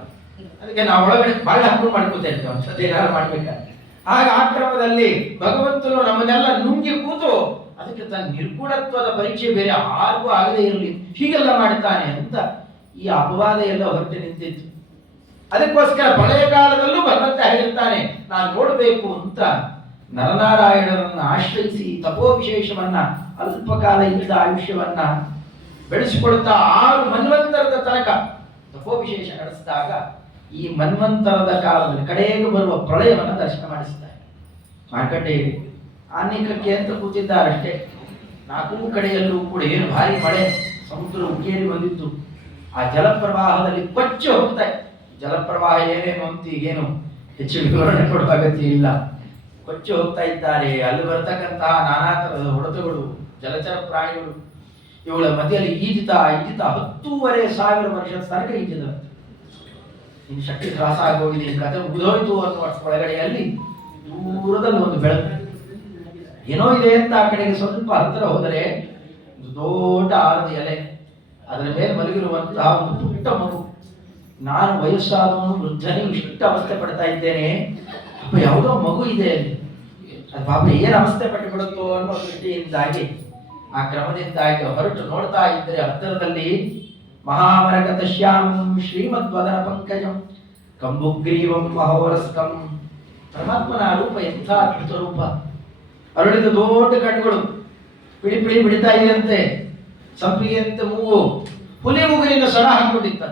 ಅದಕ್ಕೆ ನಾವು ಒಳಗಡೆ ಬಾಳ ಹಾಕೊಂಡು ಮಾಡ್ಕೊತಾ ಇರ್ತೇವೆ, ಒಂದ್ಸತಿ ಏನಾದ್ರು ಮಾಡ್ಬೇಕಾದ್ರೆ. ಆಗ ಆ ಕ್ರಮದಲ್ಲಿ ಭಗವಂತನು ನಮ್ಮನ್ನೆಲ್ಲ ನುಂಗಿ ಕೂತು ಅದಕ್ಕೆ ತನ್ನ ನಿರ್ಗುಣತ್ವದ ಪರಿಚಯ ಬೇರೆ ಯಾರಿಗೂ ಆಗದೆ ಇರಲಿ ಹೀಗೆಲ್ಲ ಮಾಡ್ತಾನೆ ಅಂತ ಈ ಅಪವಾದ ಎಲ್ಲ ಹೊರಟು ನಿಂತಿತ್ತು. ಅದಕ್ಕೋಸ್ಕರ ಪ್ರಳಯ ಕಾಲದಲ್ಲೂ ಭಗವಂತ ಹೇಳಿರ್ತಾನೆ, ನಾನು ನೋಡಬೇಕು ಅಂತ ನರನಾರಾಯಣರನ್ನು ಆಶ್ರಯಿಸಿ ತಪೋ ವಿಶೇಷವನ್ನ ಅಲ್ಪಕಾಲ ಇದ್ದ ಆಯುಷ್ಯವನ್ನ ಬೆಳೆಸಿಕೊಳ್ತಾ 6 ಮನ್ವಂತರದ ತನಕ ತಪೋ ವಿಶೇಷ ನಡೆಸಿದಾಗ ಈ ಮನ್ವಂತರದ ಕಾಲದಲ್ಲಿ ಕಡೆಗೆ ಬರುವ ಪ್ರಳಯವನ್ನು ದರ್ಶನ ಮಾಡಿಸ್ತಾರೆ. ಮಾರ್ಕಂಡೇಯ ಆನೇಕಕ್ಕೆ ಅಂತ ಕೂತಿದ್ದಾರಷ್ಟೇ. 4 ಕಡೆಯಲ್ಲೂ ಕೂಡ ಏನು ಭಾರಿ ಮಳೆ, ಸಮುದ್ರ ಉಕ್ಕೇರಿ ಬಂದಿತ್ತು. ಆ ಜಲಪ್ರವಾಹದಲ್ಲಿ ಕೊಚ್ಚಿ ಹೋಗ್ತಾ ಇತ್ತು. ಜಲಪ್ರವಾಹ ಏನೇನು ಅಂತ ಈಗೇನು ಹೆಚ್ಚು ವಿವರಣೆ ಕೊಡುವ ಅಗತ್ಯ ಇಲ್ಲ. ಕೊಚ್ಚಿ ಹೋಗ್ತಾ ಇದ್ದಾರೆ. ಅಲ್ಲಿ ಬರ್ತಕ್ಕಂತಹ ನಾನಾ ತರದ ಹೊಡೆತಗಳು, ಜಲಚರ ಪ್ರಾಣಿಗಳು ಇವುಗಳ ಮಧ್ಯದಲ್ಲಿ ಈಜಿತಾ 10,500 ವರ್ಷದ ತನಕ ಈಜಿದಂತೆ. ಇನ್ನು ಶಕ್ತಿ ತ್ರಾಸ ಆಗೋಗಿದೆ, ಈ ಕಥೆ ಮುಗಿದೋಯ್ತು ಅನ್ನುವ ಒಳಗಡೆಯಲ್ಲಿ ದೂರದಲ್ಲಿ ಒಂದು ಬೆಳಕು ಏನೋ ಇದೆ ಅಂತ ಆ ಕಡೆಗೆ ಸ್ವಲ್ಪ ಹತ್ತಿರ ಹೋದರೆ ದೊಡ್ಡ ಆರದ ಎಲೆ, ಅದರ ಮೇಲೆ ಮಲಗಿರುವಂತಹ ಒಂದು ಪುಟ್ಟ ಮಗು. ನಾನು ವಯಸ್ಸಾದವನು ವೃದ್ಧನಿಗೆ ಇಷ್ಟ ಅವಸ್ಥೆ ಪಡ್ತಾ ಇದ್ದೇನೆ, ಅಪ್ಪ ಯಾವುದೋ ಮಗು ಇದೆ ಅಲ್ಲಿ, ಅದು ಪಾಪ ಏನು ಅವಸ್ಥೆ ಪಟ್ಟುಬಿಡುತ್ತೋ ಅನ್ನೋ ದೃಷ್ಟಿಯಿಂದಾಗಿ ಆ ಕ್ರಮದಿಂದಾಗಿ ಹೊರಟು ನೋಡ್ತಾ ಇದ್ರೆ ಹತ್ತಿರದಲ್ಲಿ ಮಹಾಮರಗತ ಶ್ಯಾಮಂ ಶ್ರೀಮದ್ವದನ ಪಂಕಜಂ ಕಂಬುಗ್ರೀವಂ ಮಹೋರಸ್ಕಂ. ಪರಮಾತ್ಮನ ರೂಪ ಎಂಥ ಅದ್ಭುತ ರೂಪ. ಅರಳಿದ ದೊಡ್ಡ ಕಣ್ಣುಗಳು, ಪಿಡಿ ಪಿಡಿ ಬಿಡಿತಾ ಇದೆಯಂತೆ, ಸಂಪಿಗೆ ಅಂತ ಮೂಗು, ಹುಲಿ ಮೂಗಿನಿಂದ ಸರ ಹಾಕೊಂಡಿತ್ತ,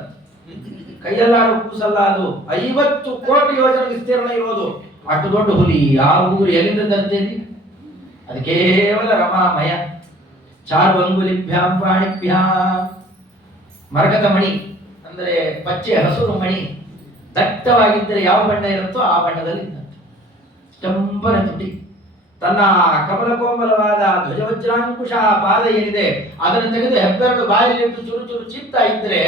ಕೈಯಲ್ಲಾರು ಕೂಸಲ್ಲ, ಅದು 50 ಕೋಟಿ ಯೋಜನೆ ವಿಸ್ತೀರ್ಣ ಇರೋದು ಅಷ್ಟು ದೊಡ್ಡ ಹುಲಿ. ಆ ಮೂಗು ಎಲ್ಲಿಂದ ತರ್ತೇನೆ, ಅದು ಕೇವಲ ರಮಾಮಯ. ಚಾರ್ವಂಗುಲಿಭ್ಯಾಂ ಪ್ರಾಣಿಭ್ಯಾಂ, ಮರಗದ ಮಣಿ ಅಂದರೆ ಪಚ್ಚೆ ಹಸುರು ಮಣಿ, ದಟ್ಟವಾಗಿದ್ದರೆ ಯಾವ ಬಣ್ಣ ಇರುತ್ತೋ ಆ ಬಣ್ಣದಲ್ಲಿ ಇದ್ದಂತೆ. ಚಂಪನ ತುಟಿ, ತನ್ನ ಕಮಲಕೋಮಲವಾದ ಧ್ವಜವಜ್ರಾಂಕುಶ ಪಾದ ಏನಿದೆ ಅದನ್ನು ತೆಗೆದು ಹೆಬ್ಬೆರಳು ಬಾಯಿಲಿಟ್ಟು ಚುರು ಚುರು ಚಿತ್ತಾ ಇದ್ರೆ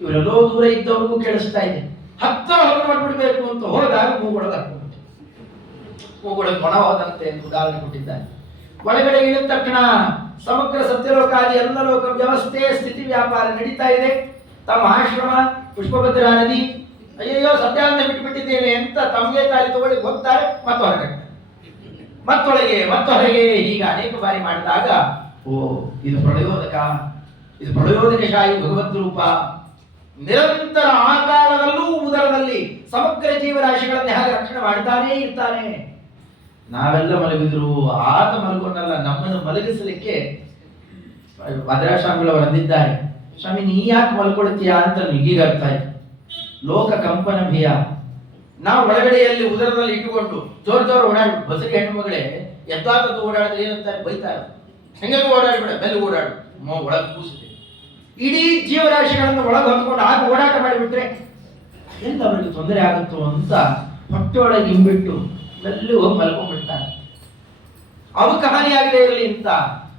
ಇವರೆಲ್ಲೋ ದೂರ ಇದ್ದವ್ರಿಗೂ ಕೇಳಿಸ್ತಾ ಇದೆ. ಹತ್ತಿರ ಹೊರ ಮಾಡ್ಬಿಡ್ಬೇಕು ಅಂತ ಹೋದಾಗ ಮೂಗೊಳಗೆ ಹಾಕೊಂಡು ಮೂಗೊಳಗೆ ಕೊಣ ಹೋದಂತೆ ಎಂದು ಉದಾಹರಣೆ ಕೊಟ್ಟಿದ್ದಾನೆ. ಒಳಗಡೆ ಇಳಿದ ತಕ್ಷಣ ಸಮಗ್ರ ಸತ್ಯಲೋಕಾದಿ ಎಲ್ಲ ಲೋಕ ವ್ಯವಸ್ಥೆ ಸ್ಥಿತಿ ವ್ಯಾಪಾರ ನಡೀತಾ ಇದೆ. ತಮ್ಮ ಆಶ್ರಮ ಪುಷ್ಪಭದ್ರಾ ನದಿ, ಅಯ್ಯಯ್ಯೋ ಸತ್ಯ ಅಂತ ಬಿಟ್ಟುಬಿಟ್ಟಿದ್ದೇನೆ ಅಂತ ತಮಗೆ ತಾಳಿ ತಗೊಳ್ಳಿ ಹೋಗ್ತಾರೆ, ಮತ್ತೆ ಹೊರಗಡೆ ಮತ್ತೊಳಗೆ ಮತ್ತೊಳಗೆ ಹೀಗೆ ಅನೇಕ ಬಾರಿ ಮಾಡಿದಾಗ ಓ ಇದು ಪ್ರಳಯೋದಕ, ಇದು ಪ್ರಳಯೋದಕಶಾಹಿ ಭಗವದ್ ರೂಪ. ನಿರಂತರ ಆ ಕಾಲದಲ್ಲೂ ಉದರದಲ್ಲಿ ಸಮಗ್ರ ಜೀವರಾಶಿಗಳನ್ನೇ ಹಾಗೆ ರಕ್ಷಣೆ ಮಾಡ್ತಾನೇ ಇರ್ತಾನೆ. ನಾವೆಲ್ಲ ಮಲಗಿದ್ರು ಆತ ಮಲಗೊಂಡಲ್ಲ, ನಮ್ಮನ್ನು ಮಲಗಿಸಲಿಕ್ಕೆ ಭದ್ರಾಸ್ವಾಮಿಗಳವರು ಅಂದಿದ್ದಾರೆ, ಸ್ವಾಮಿ ನೀ ಯಾಕೆ ಮಲ್ಕೊಳ್ತೀಯಾ ಅಂತ ಈಗ ಅರ್ಥ ಆಯ್ತು. ಲೋಕ ಕಂಪನ ಭೀಯ, ನಾವು ಒಳಗಡೆಯಲ್ಲಿ ಉದರದಲ್ಲಿ ಇಟ್ಟುಕೊಂಡು ಜೋರ್ ಓಡಾಡು. ಬಸರಿ ಹೆಣ್ಣು ಮಗಳೇ ಎದ್ದಾತದ್ದು ಓಡಾಡಿದ್ರೆ ಏನಂತಾರೆ, ಬೈತಾರೆ, ಹೆಂಗ ಓಡಾಡ್ಬಿಡ ಬೆಲ್ಲ ಓಡಾಡು, ಒಳಗೆ ಕೂಸಿದೆ. ಇಡೀ ಜೀವರಾಶಿಗಳನ್ನು ಒಳಗೆ ಹೊತ್ಕೊಂಡು ಆಗ ಓಡಾಟ ಮಾಡಿಬಿಟ್ರೆ ಎಂತ ಅವರಿಗೆ ತೊಂದರೆ ಆಗುತ್ತೋ ಅಂತ ಹೊಟ್ಟೆಯೊಳಗೆ ಇಂಬಿಟ್ಟು ಮೆಲ್ಲು ಹೋಗಿ ಮಲ್ಕೊಂಡ್ಬಿಡ್ತಾನೆ. ಅವಕ್ಕೆ ಹಾನಿಯಾಗದೇ ಇರಲಿ ಅಂತ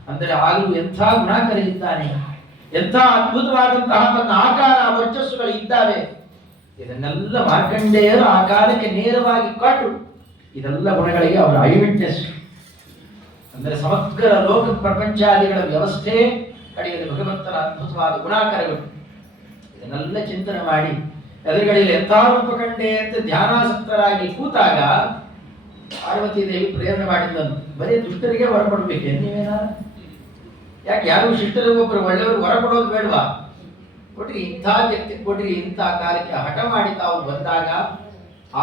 ಅಂದರೆ ಆಗಲೂ ಎಂಥ ಗುಣಾಕರ ಇದ್ದಾನೆ, ಎಂಥ ಅದ್ಭುತವಾದಂತಹ ತನ್ನ ಆಕಾರ ವರ್ಚಸ್ಸುಗಳು ಇದ್ದಾವೆ. ಇದನ್ನೆಲ್ಲ ಮಾರ್ಕಂಡೇಯರು ಆ ಕಾಲಕ್ಕೆ ನೇರವಾಗಿ ಕಾಟು ಇದೆಲ್ಲ ಗುಣಗಳಿಗೆ ಅವರ ಐ ವಿಟ್ನೆಸ್. ಅಂದರೆ ಸಮಗ್ರ ಲೋಕ ಪ್ರಪಂಚಾದಿಗಳ ವ್ಯವಸ್ಥೆ, ಕಡೆಯಲ್ಲಿ ಭಗವಂತನ ಅದ್ಭುತವಾದ ಗುಣಾಕರಗಳು, ಇದನ್ನೆಲ್ಲ ಚಿಂತನೆ ಮಾಡಿ ಎದುರುಗಡೆಯಲ್ಲಿ ಎಂಥ ರೂಪಕಂಡೆ ಅಂತ ಧ್ಯಾನಾಸಕ್ತರಾಗಿ ಕೂತಾಗ ಪಾರ್ವತಿ ದೇವಿ ಪ್ರೇರಣೆ ಮಾಡಿದ್ದಂತೆ, ಬರೀ ದುಷ್ಟರಿಗೆ ಹೊರ ಕೊಡ್ಬೇಕೆ ನೀವೇನ? ಯಾಕೆ ಯಾರು ಶಿಷ್ಟರಿಗೂ ಒಬ್ಬರು ಒಳ್ಳೆಯವರು ಹೊರ ಕೊಡೋದು ಬೇಡವಾ? ಕೊಟ್ರಿ, ಇಂಥ ವ್ಯಕ್ತಿ ಕೊಟ್ರಿ, ಇಂಥ ಕಾಲಕ್ಕೆ ಹಠ ಮಾಡಿ ತಾವು ಬಂದಾಗ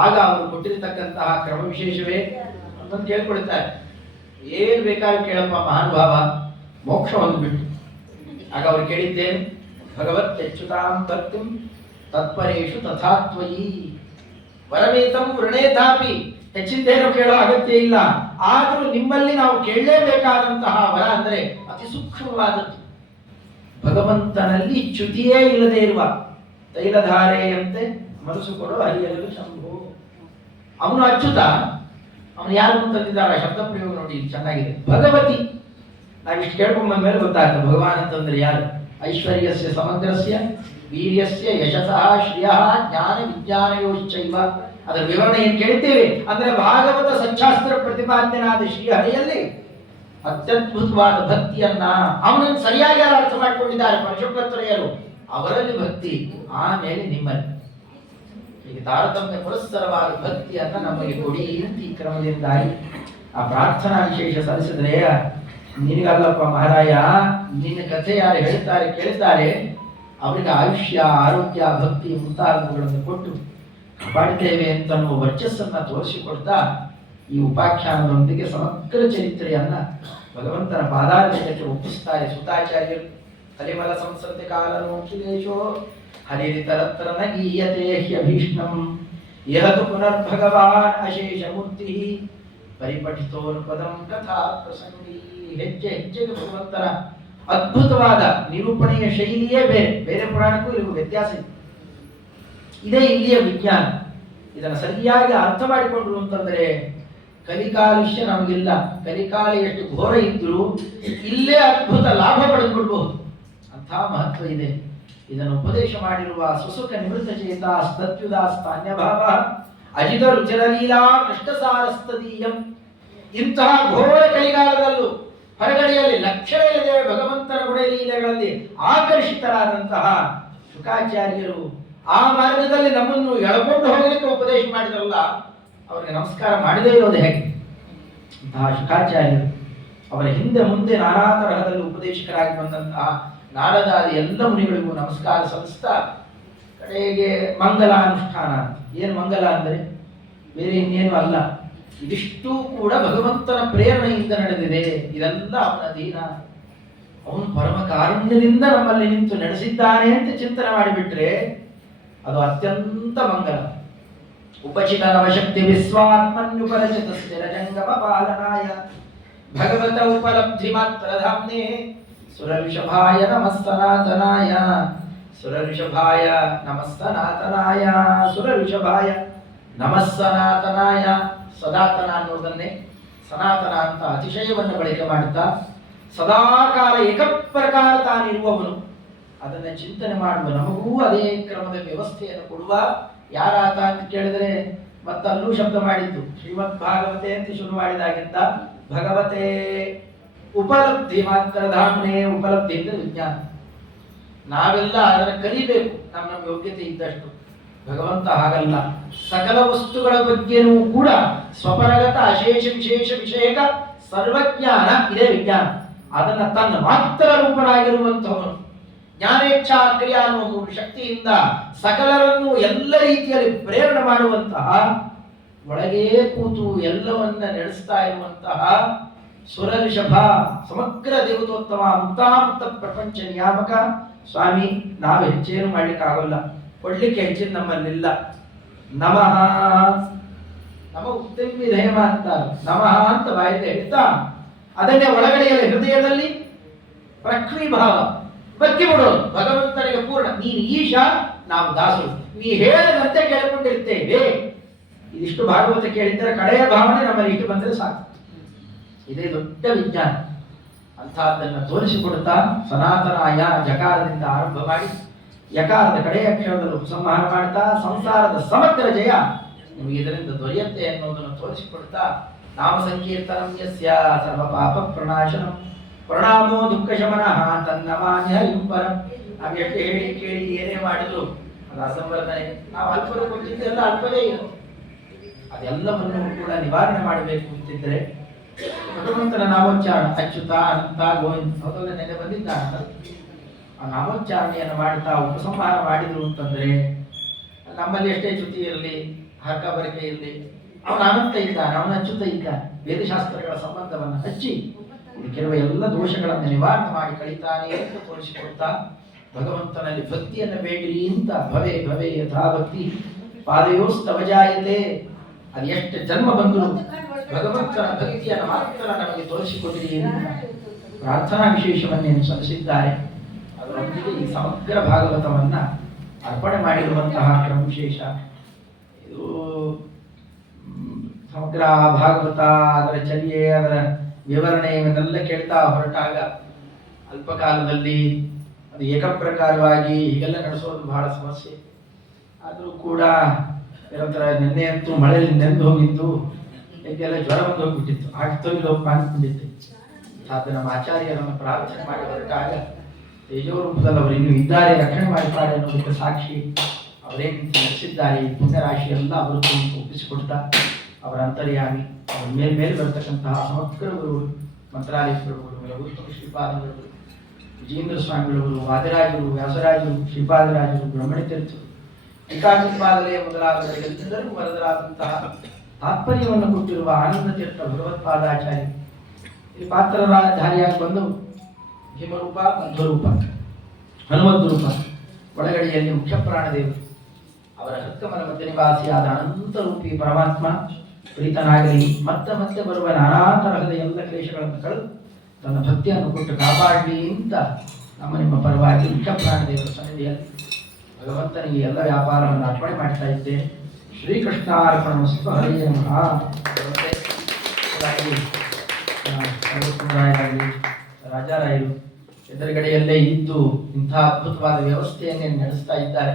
ಆಗ ಅವರು ಕೊಟ್ಟಿರತಕ್ಕಂತಹ ಕ್ರಮ ವಿಶೇಷವೇ ಅಂತ ಕೇಳ್ಕೊಳ್ತಾರೆ. ಏನ್ ಬೇಕಾದ್ರೂ ಕೇಳಪ್ಪ ಮಹಾನುಭಾವ, ಮೋಕ್ಷ ಹೊಂದ್ಬಿಟ್ಟು. ಆಗ ಅವ್ರು ಕೇಳಿದ್ದೇನು? ಭಗವತ್ ಹೆಚ್ಚುತಾಂ ತತ್ವಂ ತತ್ಪರೇಶು ತಥಾತ್ವಯಿ ವರಮೇತಂ ವೃಣೇತಾಪಿ. ಹೆಚ್ಚಿಂದೇನು ಕೇಳೋ ಅಗತ್ಯ ಇಲ್ಲ, ಆದರೂ ನಿಮ್ಮಲ್ಲಿ ನಾವು ಕೇಳಲೇಬೇಕಾದಂತಹ ವರ ಅಂದರೆ ಅತಿ ಸೂಕ್ಷ್ಮವಾದದ್ದು. ಭಗವಂತನಲ್ಲಿ ಚ್ಯುತಿಯೇ ಇಲ್ಲದೆ ಇರುವ ತೈಲಧಾರೆಯಂತೆ ಮನಸ್ಸು ಕೊಡೋ ಹರಿಯಲು ಶಂಭು. ಅವನು ಅಚ್ಯುತ, ಅವನು ಯಾರು ಅಂತಂದಿದ್ದಾರೆ ಶಬ್ದ ಪ್ರಯೋಗ ನೋಡಿ ಚೆನ್ನಾಗಿದೆ. ಭಗವತಿ, ನಾವಿಷ್ಟು ಕೇಳ್ಕೊಂಡ್ ಬಂದ ಮೇಲೆ ಗೊತ್ತಾಗ್ತದೆ ಭಗವಾನ್ ಅಂತಂದ್ರೆ ಯಾರು. ಐಶ್ವರ್ಯಸ್ಯ ಸಮಗ್ರಸ್ಯ ವೀರ್ಯಸ್ಯ ಯಶಸಃ ಶ್ರಿಯಃ ಜ್ಞಾನ ವಿಜ್ಞಾನಯೋಶ್ಚೈವ. ಅದರ ವಿವರಣೆ ಏನು ಕೇಳಿದ್ದೇವೆ ಅಂದ್ರೆ ಭಾಗವತ ಸಚ್ಚಾಸ್ತ್ರ ಪ್ರತಿಪಾದ್ಯನಾದ ಶ್ರೀಹರಿಯಲ್ಲಿ ಅತ್ಯದ್ಭುತವಾದ ಭಕ್ತಿಯನ್ನ ಅವನನ್ನು ಸರಿಯಾಗಿ ಯಾರು ಅರ್ಥ ಮಾಡಿಕೊಂಡಿದ್ದಾರೆ ಪರಶುಪ್ರತ್ರಯರು, ಅವರಲ್ಲಿ ಭಕ್ತಿ, ಆಮೇಲೆ ನಿಮ್ಮಲ್ಲಿ. ಈಗ ತಾರತಮ್ಯ ಪುರಸ್ಸರವಾದ ಭಕ್ತಿಯನ್ನ ನಮಗೆ ಕೊಡಿ ಅಂತ ಈ ಕ್ರಮದಿಂದಾಗಿ ಆ ಪ್ರಾರ್ಥನಾ ವಿಶೇಷ ಸಲ್ಲಿಸಿದ್ರೆ, ನಿನಗಲ್ಲಪ್ಪ ಮಹಾರಾಯ, ನಿನ್ನ ಕಥೆ ಯಾರು ಹೇಳ್ತಾರೆ ಕೇಳಿದ್ದಾರೆ ಅವರಿಗೆ ಆಯುಷ್ಯ ಆರೋಗ್ಯ ಭಕ್ತಿ ಮುಂತಾದವುಗಳನ್ನು ಕೊಟ್ಟು ಕಾಪಾಡ್ತೇವೆ ಅಂತ ವರ್ಚಸ್ಸನ್ನ ತೋರಿಸಿಕೊಡ್ತಾ ಈ ಉಪಾಖ್ಯಾನದೊಂದಿಗೆ ಸಮಗ್ರ ಚರಿತ್ರೆಯನ್ನ ಭಗವಂತನ ಪಾದಾರ್ಚನೆಗೆ ಒಪ್ಪಿಸ್ತಾರೆ ಸುತಾಚಾರ್ಯರು. ಹರಿಮಲ ಸಂಸರ್ತಿ ಕಾಲನೋ ಅಖಿಲೇಶೋ ಹರಿರಿತರತ್ರ ನ ಗೀಯತೆ ಹ್ಯಭೀಷ್ಣಂ ಯಹತು ಪುನರ್ಭಗವಾನ್ ಅಶೇಷ ಮೂರ್ತಿ ಪರಿಪಠಿತೋನ್ಪದಂ ಕಥಾ ಪ್ರಸಂಗಿ. ಹೆಜ್ಜೆ ಹೆಜ್ಜೆಗೆ ಭಗವಂತನ ಅದ್ಭುತವಾದ ನಿರೂಪಣೆಯ ಶೈಲಿಯೇ ಬೇರೆ. ಬೇರೆ ಪುರಾಣಕ್ಕೂ ಇರುವ ವ್ಯತ್ಯಾಸ ಇದೆ. ಇದೇ ಇಲ್ಲಿಯ ವಿಜ್ಞಾನ. ಇದನ್ನು ಸರಿಯಾಗಿ ಅರ್ಥ ಮಾಡಿಕೊಂಡ್ರು ಅಂತಂದರೆ ಕಲಿಕಾಲುಷ್ಯ ನಮಗಿಲ್ಲ. ಕಲಿಕಾಲ ಎಷ್ಟು ಘೋರ ಇದ್ರೂ ಇಲ್ಲೇ ಅದ್ಭುತ ಲಾಭ ಪಡೆದುಕೊಳ್ಬಹುದು, ಅಂಥ ಮಹತ್ವ ಇದೆ. ಇದನ್ನು ಉಪದೇಶ ಮಾಡಿರುವ ಸುಸುಖ ನಿವೃತ್ತ ಚೇತ ಸ್ತತ್ಯುದಾಸ್ತ ಅನ್ಯಭಾವ ಅಜಿತ ರುಚಿರಲೀಲಾ ಕೃಷ್ಣಸಾರಸ್ತದೀಯಂ. ಇಂತಹ ಘೋರ ಕಲಿಕಾಲದಲ್ಲೂ ಹೊರಗಡೆಯಲ್ಲಿ ಲಕ್ಷ್ಯವಿಲ್ಲದೆ ಭಗವಂತನ ಗುಣಲೀಲೆಗಳಲ್ಲಿ ಆಕರ್ಷಿತರಾದಂತಹ ಶುಕಾಚಾರ್ಯರು ಆ ಮಾರ್ಗದಲ್ಲಿ ನಮ್ಮನ್ನು ಎಳಕೊಂಡು ಹೋಗಲಿಕ್ಕೆ ಉಪದೇಶ ಮಾಡಿದ್ರಲ್ಲ, ಅವರಿಗೆ ನಮಸ್ಕಾರ ಮಾಡದೇ ಇರೋದು ಹೇಗೆ? ಅಂತಹ ಶುಕಾಚಾರ್ಯರು, ಅವರ ಹಿಂದೆ ಮುಂದೆ ನಾನಾ ತರಹದಲ್ಲಿ ಉಪದೇಶಕರಾಗಿ ಬಂದಂತಹ ನಾರದಾದಿ ಎಲ್ಲ ಮುನಿಗಳಿಗೂ ನಮಸ್ಕಾರ ಸಲ್ಲಿಸ್ತಾ ಕಡೆಗೆ ಮಂಗಲಾನುಷ್ಠಾನ. ಏನು ಮಂಗಲ ಅಂದರೆ ಬೇರೆ ಇನ್ನೇನು ಅಲ್ಲ, ಇದಿಷ್ಟೂ ಕೂಡ ಭಗವಂತನ ಪ್ರೇರಣೆಯಿಂದ ನಡೆದಿದೆ. ಇದೆಲ್ಲ ಅವನ ಅಧೀನ. ಅವನು ಪರಮ ಕಾರುಣ್ಯದಿಂದ ನಮ್ಮಲ್ಲಿ ನಿಂತು ನಡೆಸಿದ್ದಾನೆ ಅಂತ ಚಿಂತನೆ ಮಾಡಿಬಿಟ್ರೆ ಅದು ಅತ್ಯಂತ ಮಂಗಲ. ಉಪಚಿತ ನವಶಕ್ತಿ ವಿಶ್ವಾತ್ಮನ್ಯುಪರಚಿತ ಸ್ಥಿರಜಂಗಮ ಪಾಲನಾಯ ಭಗವತ ಉಪಲಬ್ಧಿ ಮಾತ್ರ ಧಾಮ್ನೆ ಸುರಋಷಭಾಯ ನಮಸ್ತನಾತನಾಯ ಸುರಋಷಭಾಯ ನಮಸ್ತನಾತನಾಯ ಸುರಋಷಭಾಯ ನಮಸ್ಸನಾತನಾಯ. ಸದಾತನ ಅನ್ನೋದನ್ನೇ ಸನಾತನ ಅಂತ ಅತಿಶಯವನ್ನು ಬಳಕೆ ಮಾಡುತ್ತಾ ಸದಾಕಾಲ ಏಕಪ್ರಕಾರ ತಾನಿರುವವನು. ಅದನ್ನು ಚಿಂತನೆ ಮಾಡುವ ನಮಗೂ ಅದೇ ಕ್ರಮದ ವ್ಯವಸ್ಥೆಯನ್ನು ಕೊಡುವ ಯಾರಾತ ಅಂತ ಕೇಳಿದರೆ ಮತ್ತಲ್ಲೂ ಶಬ್ದ ಮಾಡಿದ್ದು ಶ್ರೀಮದ್ ಭಾಗವತೆ ಅಂತ ಶುರು ಮಾಡಿದಾಗಿಂದ ಭಗವತೆ ಉಪಲಬ್ಧಿ ಮಾತ್ರ ಧಾಮ್ನೆ. ಉಪಲಬ್ಧಿ ಅಂದರೆ ವಿಜ್ಞಾನ. ನಾವೆಲ್ಲ ಅದನ್ನು ಕಲಿಬೇಕು ನಮ್ಮ ಯೋಗ್ಯತೆ ಇದ್ದಷ್ಟು. ಭಗವಂತ ಹಾಗಲ್ಲ. ಸಕಲ ವಸ್ತುಗಳ ಬಗ್ಗೆನೂ ಕೂಡ ಸ್ವಪರಗತ ಅಶೇಷ ವಿಶೇಷ ವಿಷಯಕ ಸರ್ವಜ್ಞಾನ ಇದೇ ವಿಜ್ಞಾನ. ಅದನ್ನು ತನ್ನ ಮಾತ್ರ ರೂಪನಾಗಿರುವಂತಹವನು ಜ್ಞಾನೇಚ್ಛಾ ಕ್ರಿಯಾ ಅನ್ನುವ ಮೂರು ಶಕ್ತಿಯಿಂದ ಸಕಲರನ್ನು ಎಲ್ಲ ರೀತಿಯಲ್ಲಿ ಪ್ರೇರಣೆ ಮಾಡುವಂತಹ, ಒಳಗೇ ಕೂತು ಎಲ್ಲವನ್ನ ನಡೆಸ್ತಾ ಇರುವಂತಹ ಸುರಋಷಭ ಸಮಗ್ರ ದೇವತೋತ್ತಮ ಮುಕ್ತಾಮುಕ್ತ ಪ್ರಪಂಚ ನಿಯಾಮಕ ಸ್ವಾಮಿ. ನಾವು ಹೆಚ್ಚೇನು ಮಾಡ್ಲಿಕ್ಕಾಗಲ್ಲ, ಕೊಡ್ಲಿಕ್ಕೆ ಹೆಚ್ಚಿನ ನಮ್ಮಲ್ಲಿಲ್ಲ. ನಮಃ ನಮ ಉತ್ತಮ ಧೇಮ ಅಂತಾರೆ. ನಮಃ ಅಂತ ಬಾಯಿದೆ ಹೇಳ್ತಾ ಅದನ್ನೇ ಒಳಗಡೆಯಲ್ಲಿ ಹೃದಯದಲ್ಲಿ ಪ್ರಕ್ರಿಭಾವ ಬಗ್ಗಿ ಬಿಡೋದು ಭಗವಂತನಿಗೆ ಪೂರ್ಣ. ನೀನು ಈಶಾ, ನಾವು ದಾಸರು, ನೀ ಹೇಳದಂತೆ ಕೇಳಿಕೊಂಡಿರ್ತೇವೆ. ಇದಿಷ್ಟು ಭಾಗವತ ಕೇಳಿದ್ದರೆ ಕಡೆಯ ಭಾವನೆ ನಮ್ಮಲ್ಲಿ ಇಟ್ಟು ಬಂದರೆ ಸಾಕು. ಇದೇ ದೊಡ್ಡ ವಿಜ್ಞಾನ. ಅಂಥದ್ದನ್ನು ತೋರಿಸಿಕೊಡುತ್ತಾ ಸನಾತನಾಯ ಜಕಾರದಿಂದ ಆರಂಭ ಮಾಡಿ ಯಕಾರದ ಕಡೆಯ ಅಕ್ಷರದಲ್ಲಿ ಉಪಸಂಹಾರ ಮಾಡ್ತಾ ಸಂಸಾರದ ಸಮಗ್ರ ಜಯ ನಿಮಗೆ ಇದರಿಂದ ದೊರೆಯುತ್ತೆ ಅನ್ನೋದನ್ನು ತೋರಿಸಿಕೊಡ್ತಾ ನಾಮ ಸಂಕೀರ್ತನಂ ಯಸ್ಯ ಸರ್ವ ಪಾಪ ಪ್ರಣಾಶನಂ ಪ್ರಣಾಮೋ ದುಃಖ ಶಮನಃ ತನ್ನಮಾನ್ಯ ಇಂಪರಂ. ನಾವು ಎಷ್ಟು ಹೇಳಿ ಕೇಳಿ ಏನೇ ಮಾಡಿದ್ರು ಅದು ಅಸಂವರ್ಧನೆ. ನಾವು ಅಲ್ಪರು ಕೊಟ್ಟಿದ್ದೆಲ್ಲ ಅಲ್ಪವೇ ಇದೆ. ಅದೆಲ್ಲವನ್ನು ಕೂಡ ನಿವಾರಣೆ ಮಾಡಬೇಕು ಅಂತಿದ್ರೆ ಭಗವಂತನ ನಾಮೋಚ್ಚಾರಣ ಅಚ್ಯುತ ಅನಂತ ಗೋವಿಂದ ಮೊದಲ ನೆನೆ ಬಂದಿದ್ದಾನ. ಆ ನಾಮೋಚ್ಚಾರಣೆಯನ್ನು ಮಾಡ್ತಾ ಉಪಸಂಹಾರ ಮಾಡಿದ್ರು ಅಂತಂದ್ರೆ ನಮ್ಮಲ್ಲಿ ಎಷ್ಟೇ ಚ್ಯುತಿ ಇರಲಿ ಹರಕ ಬರಿಕೆ ಇರಲಿ ಅವನ ಅನಂತ ಇದ್ದಾನೆ, ಅವನ ಅಚ್ಯುತ ಇದ್ದಾನೆ. ವೇದಶಾಸ್ತ್ರಗಳ ಸಂಬಂಧವನ್ನು ಹಚ್ಚಿ ಕೆಲವು ಎಲ್ಲ ದೋಷಗಳನ್ನು ನಿವಾರಣೆ ಮಾಡಿ ಕಳೀತಾನೆ ಅಂತ ತೋರಿಸಿಕೊಡ್ತಾ ಭಗವಂತನಲ್ಲಿ ಭಕ್ತಿಯನ್ನು ಬೇಡಿರಿ ಅಂತ ಭವೆ ಭವೆ ಯಥಾ ಭಕ್ತಿ ಪಾದಯೋಸ್ತವಜಾಯತೆ. ಅದು ಎಷ್ಟು ಜನ್ಮ ಬಂದರೂ ಭಗವಂತನ ಭಕ್ತಿಯನ್ನು ಮಾತ್ರ ನಮಗೆ ತೋರಿಸಿಕೊಡಿರಿ ಅಂತ ಪ್ರಾರ್ಥನಾ ವಿಶೇಷವನ್ನೇನು ಸಲ್ಲಿಸಿದ್ದಾರೆ. ಅದರೊಂದಿಗೆ ಈ ಸಮಗ್ರ ಭಾಗವತವನ್ನ ಅರ್ಪಣೆ ಮಾಡಿರುವಂತಹ ಕ್ರಮ ವಿಶೇಷ ಇದು. ಸಮಗ್ರ ಭಾಗವತ, ಅದರ ಚರ್ಯೆ, ಅದರ ವಿವರಣೆ ಇವನ್ನೆಲ್ಲ ಕೇಳ್ತಾ ಹೊರಟಾಗ ಅಲ್ಪಕಾಲದಲ್ಲಿ ಅದು ಏಕಪ್ರಕಾರವಾಗಿ ಹೀಗೆಲ್ಲ ನಡೆಸೋದು ಬಹಳ ಸಮಸ್ಯೆ. ಆದರೂ ಕೂಡ ನಿರಂತರ ನಿನ್ನೆ ಅಂತೂ ಮಳೆಯಲ್ಲಿ ನೆಂದು ಹೋಗಿದ್ದು, ಇದೆಲ್ಲ ಜ್ವರ ಬಂದು ಹೋಗ್ಬಿಟ್ಟಿತ್ತು, ಆಗ್ತೋಗಿ ಹೋಗಿ ಕಾಣಿಸ್ಕೊಂಡಿದ್ದೆ. ಅದು ನಮ್ಮ ಆಚಾರ್ಯರನ್ನು ಪ್ರಾರ್ಥನೆ ಮಾಡಿ ಹೊರಟಾಗ ತೇಜೋರೂಪದಲ್ಲಿ ಅವರು ಇನ್ನೂ ಇದ್ದಾರೆ, ರಕ್ಷಣೆ ಮಾಡ್ತಾರೆ ಅನ್ನೋದಕ್ಕೆ ಸಾಕ್ಷಿ ಅವರೇನು ನಡೆಸಿದ್ದಾರೆ. ಈ ಪುಣ್ಯರಾಶಿ ಎಲ್ಲ ಅವರು ಒಪ್ಪಿಸಿಕೊಡ್ತಾ ಅವರ ಅಂತರ್ಯಾಮಿ, ಅವರ ಮೇಲೆ ಬರ್ತಕ್ಕಂತಹ ಸಮಗ್ರ ಗುರುಗಳು, ಮಂತ್ರಾಲೀಶ್ವರಗಳು, ಲಘುತ್ತಮ ಶ್ರೀಪಾದಗಳು, ವಿಜೇಂದ್ರ ಸ್ವಾಮಿಗಳವರು, ವಾದಿರಾಜರು, ವ್ಯಾಸರಾಜರು, ಶ್ರೀಪಾದರಾಜರು, ಬ್ರಹ್ಮಣಿ ತೀರ್ಥರು, ಏಕಾಗ್ರಪಾದಲೇ ಮೊದಲಾದವರೆಲ್ಲರಿಗೂ ವರದರಾದಂತಹ ತಾತ್ಪರ್ಯವನ್ನು ಕೊಟ್ಟಿರುವ ಆನಂದ ತೀರ್ಥ ಭಗವತ್ಪಾದಾಚಾರ್ಯ ಈ ಪಾತ್ರಧಾರಿಯಾಗಿ ಬಂದು ಹಿಮರೂಪ, ಮಧ್ವರೂಪ, ಹನುಮದ್ ರೂಪ, ಒಳಗಡೆಯಲ್ಲಿ ಮುಖ್ಯ ಪ್ರಾಣದೇವರು, ಅವರ ಹಕ್ಕಮನ ಮಧ್ಯ ನಿವಾಸಿಯಾದ ಅನಂತ ರೂಪಿ ಪರಮಾತ್ಮ ಪ್ರೀತನಾಗಲಿ. ಮತ್ತೆ ಮತ್ತೆ ಬರುವ ನಾನಾ ತರಹದ ಎಲ್ಲ ಕ್ಲೇಶಗಳನ್ನು ಕಳೆದು ತನ್ನ ಭಕ್ತಿಯನ್ನು ಕೊಟ್ಟು ಕಾಪಾಡಲಿ ಅಂತ ನಮ್ಮ ನಿಮ್ಮ ಪರವಾಗಿ ಮುಖ್ಯ ಪ್ರಾಣದೇವರ ಸನ್ನಿಧಿಯಲ್ಲಿ ಭಗವಂತನಿಗೆ ಎಲ್ಲ ವ್ಯಾಪಾರವನ್ನು ಅರ್ಪಣೆ ಮಾಡ್ತಾ ಇದ್ದೇನೆ. ಶ್ರೀಕೃಷ್ಣಾರ್ಪಣಮಸ್ತು. ಹರೇ ನಮಃ. ರಾಜಾರಾಯರು ಎದುರುಗಡೆಯಲ್ಲೇ ಇದ್ದು ಇಂಥ ಅದ್ಭುತವಾದ ವ್ಯವಸ್ಥೆಯನ್ನೇ ನಡೆಸ್ತಾ ಇದ್ದಾರೆ.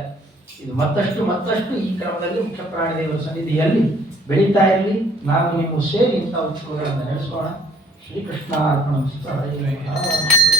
ಇದು ಮತ್ತಷ್ಟು ಈ ಕ್ರಮದಲ್ಲಿ ಮುಖ್ಯ ಪ್ರಾಣದೇವರ ಸನ್ನಿಧಿಯಲ್ಲಿ ಬೆಳೀತಾ ಇರಲಿ. ನಾವು ನೀವು ಸೇರಿ ಇಂಥ ಉತ್ಸವಗಳನ್ನು ನಡೆಸೋಣ. ಶ್ರೀಕೃಷ್ಣ ಅರ್ಪಣಮಸ್ತು. ಹರೇ ನಮಃ.